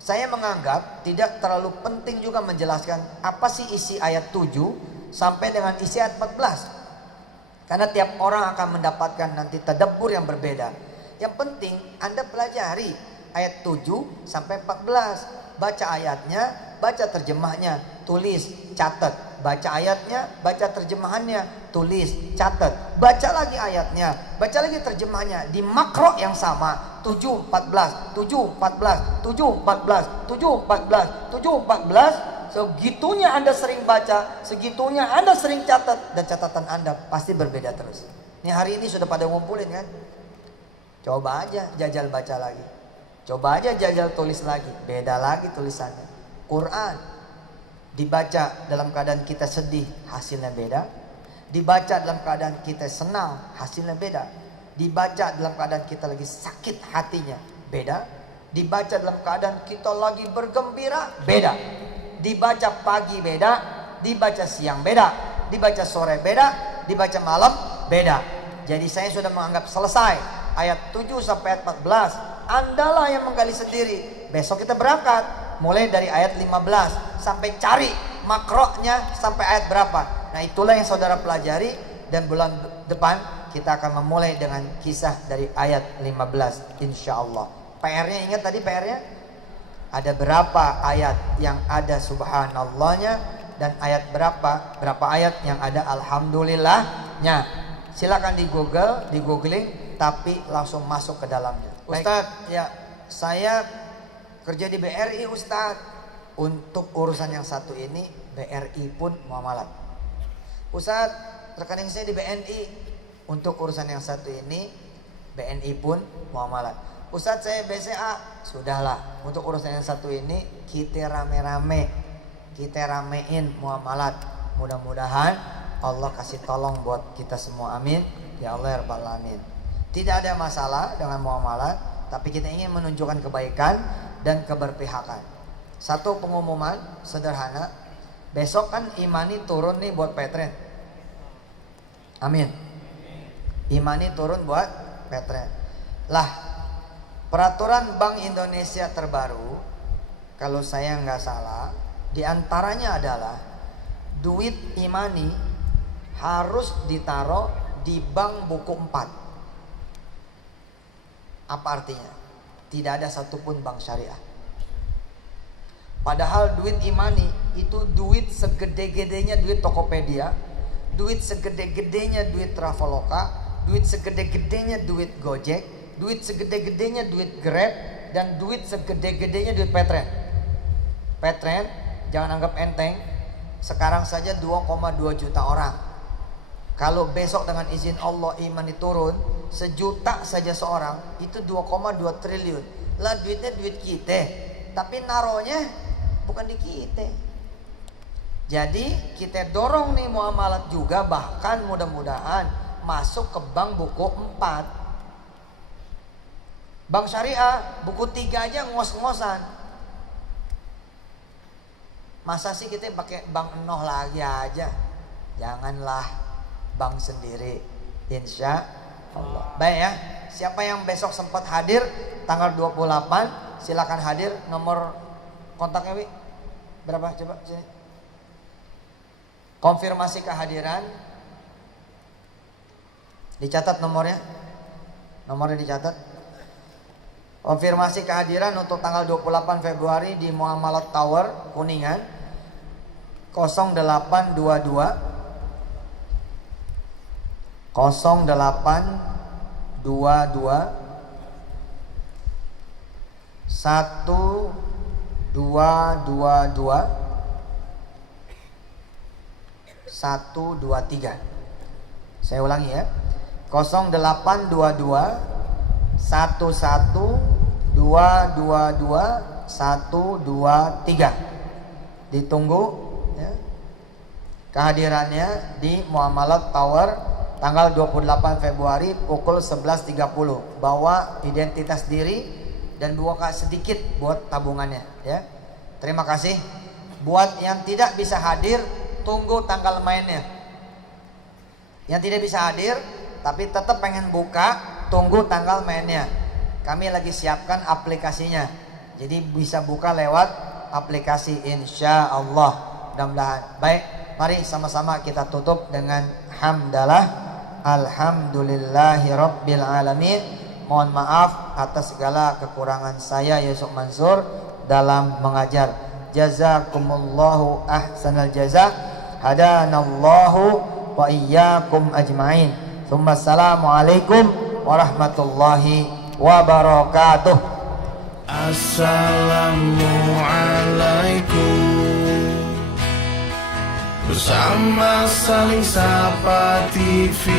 Saya menganggap tidak terlalu penting juga menjelaskan apa sih isi ayat 7 sampai dengan isi ayat 14. Karena tiap orang akan mendapatkan nanti tadabbur yang berbeda. Yang penting Anda pelajari ayat 7 sampai 14. Baca ayatnya, baca terjemahnya, tulis, catat. Baca ayatnya, baca terjemahannya, tulis, catat. Baca lagi ayatnya, baca lagi terjemahnya di makro yang sama. 7, 14, 7, 14, 7, 14, 7, 14, 7, 14. Segitunya Anda sering baca, segitunya Anda sering catat, dan catatan Anda pasti berbeda terus. Ini hari ini sudah pada ngumpulin kan? Coba aja jajal baca lagi. Coba aja jajal tulis lagi, beda lagi tulisannya. Quran Dibaca dalam keadaan kita sedih, hasilnya beda. Dibaca dalam keadaan kita senang, hasilnya beda. Dibaca dalam keadaan kita lagi sakit hatinya, beda. Dibaca dalam keadaan kita lagi bergembira, beda. Dibaca pagi beda, dibaca siang beda, dibaca sore beda, dibaca malam beda. Jadi saya sudah menganggap selesai ayat 7 sampai ayat 14. Andalah yang menggali sendiri. Besok kita berangkat mulai dari ayat 15 sampai cari makroknya sampai ayat berapa. Nah, itulah yang saudara pelajari, dan bulan depan kita akan memulai dengan kisah dari ayat 15 insyaallah. PR-nya ingat tadi PR-nya? Ada berapa ayat yang ada subhanallahnya, dan ayat berapa ayat yang ada alhamdulillahnya. Silakan di googling, tapi langsung masuk ke dalamnya. Ustadz, ya saya kerja di BRI Ustadz. Untuk urusan yang satu ini BRI pun muamalat. Ustadz, rekening saya di BNI. Untuk urusan yang satu ini BNI pun muamalat. Ustadz, saya BCA. Sudahlah, untuk urusan yang satu ini kita rame-rame, kita ramein muamalat. Mudah-mudahan Allah kasih tolong buat kita semua, amin ya Allah ya rabbal alamin. Tidak ada masalah dengan muamalat, tapi kita ingin menunjukkan kebaikan dan keberpihakan. Satu pengumuman sederhana, besok kan Imani turun nih buat Petren, amin. Imani turun buat Petren. Lah, peraturan Bank Indonesia terbaru, kalau saya nggak salah, diantaranya adalah duit Imani harus ditaruh di bank buku 4. Apa artinya? Tidak ada satupun bank syariah. Padahal duit Imani itu duit segede-gedenya duit Tokopedia, duit segede-gedenya duit Traveloka, duit segede-gedenya duit Gojek, duit segede-gedenya duit Grab, dan duit segede-gedenya duit Petren. Petren, jangan anggap enteng. Sekarang saja 2,2 juta orang. Kalau besok dengan izin Allah Imani turun 1 juta saja seorang, itu 2,2 triliun. Lah duitnya duit kita, tapi naronya bukan di kita. Jadi kita dorong nih muamalat juga, bahkan mudah-mudahan masuk ke bank buku 4. Bank syariah buku 3 aja ngos-ngosan. Masa sih kita pakai bank enoh lagi aja? Janganlah, bank sendiri insya Allah. Baik ya, siapa yang besok sempat hadir tanggal 28 silakan hadir. Nomor kontaknya Wi berapa, coba sini. Konfirmasi kehadiran, dicatat nomornya dicatat. Konfirmasi kehadiran untuk tanggal 28 Februari di Muamalat Tower Kuningan 0822 123. Saya ulangi ya. 0822 123. Ditunggu ya, kehadirannya di Muamalat Tower tanggal 28 Februari pukul 11.30. Bawa identitas diri dan bawa sedikit buat tabungannya ya. Terima kasih. Buat yang tidak bisa hadir, tunggu tanggal mainnya. Yang tidak bisa hadir tapi tetap pengen buka, tunggu tanggal mainnya. Kami lagi siapkan aplikasinya, jadi bisa buka lewat aplikasi insya Allah. Mudah-mudahan baik. Mari sama-sama kita tutup dengan hamdalah. Alhamdulillahirabbil alamin. Mohon maaf atas segala kekurangan saya Yusuf Mansur dalam mengajar. Jazakumullahu ahsanal jazaa. Hadanallahu wa iyyakum ajmain. Assalamualaikum warahmatullahi wabarakatuh. Assalamualaikum. Bersama Saling Sapa TV.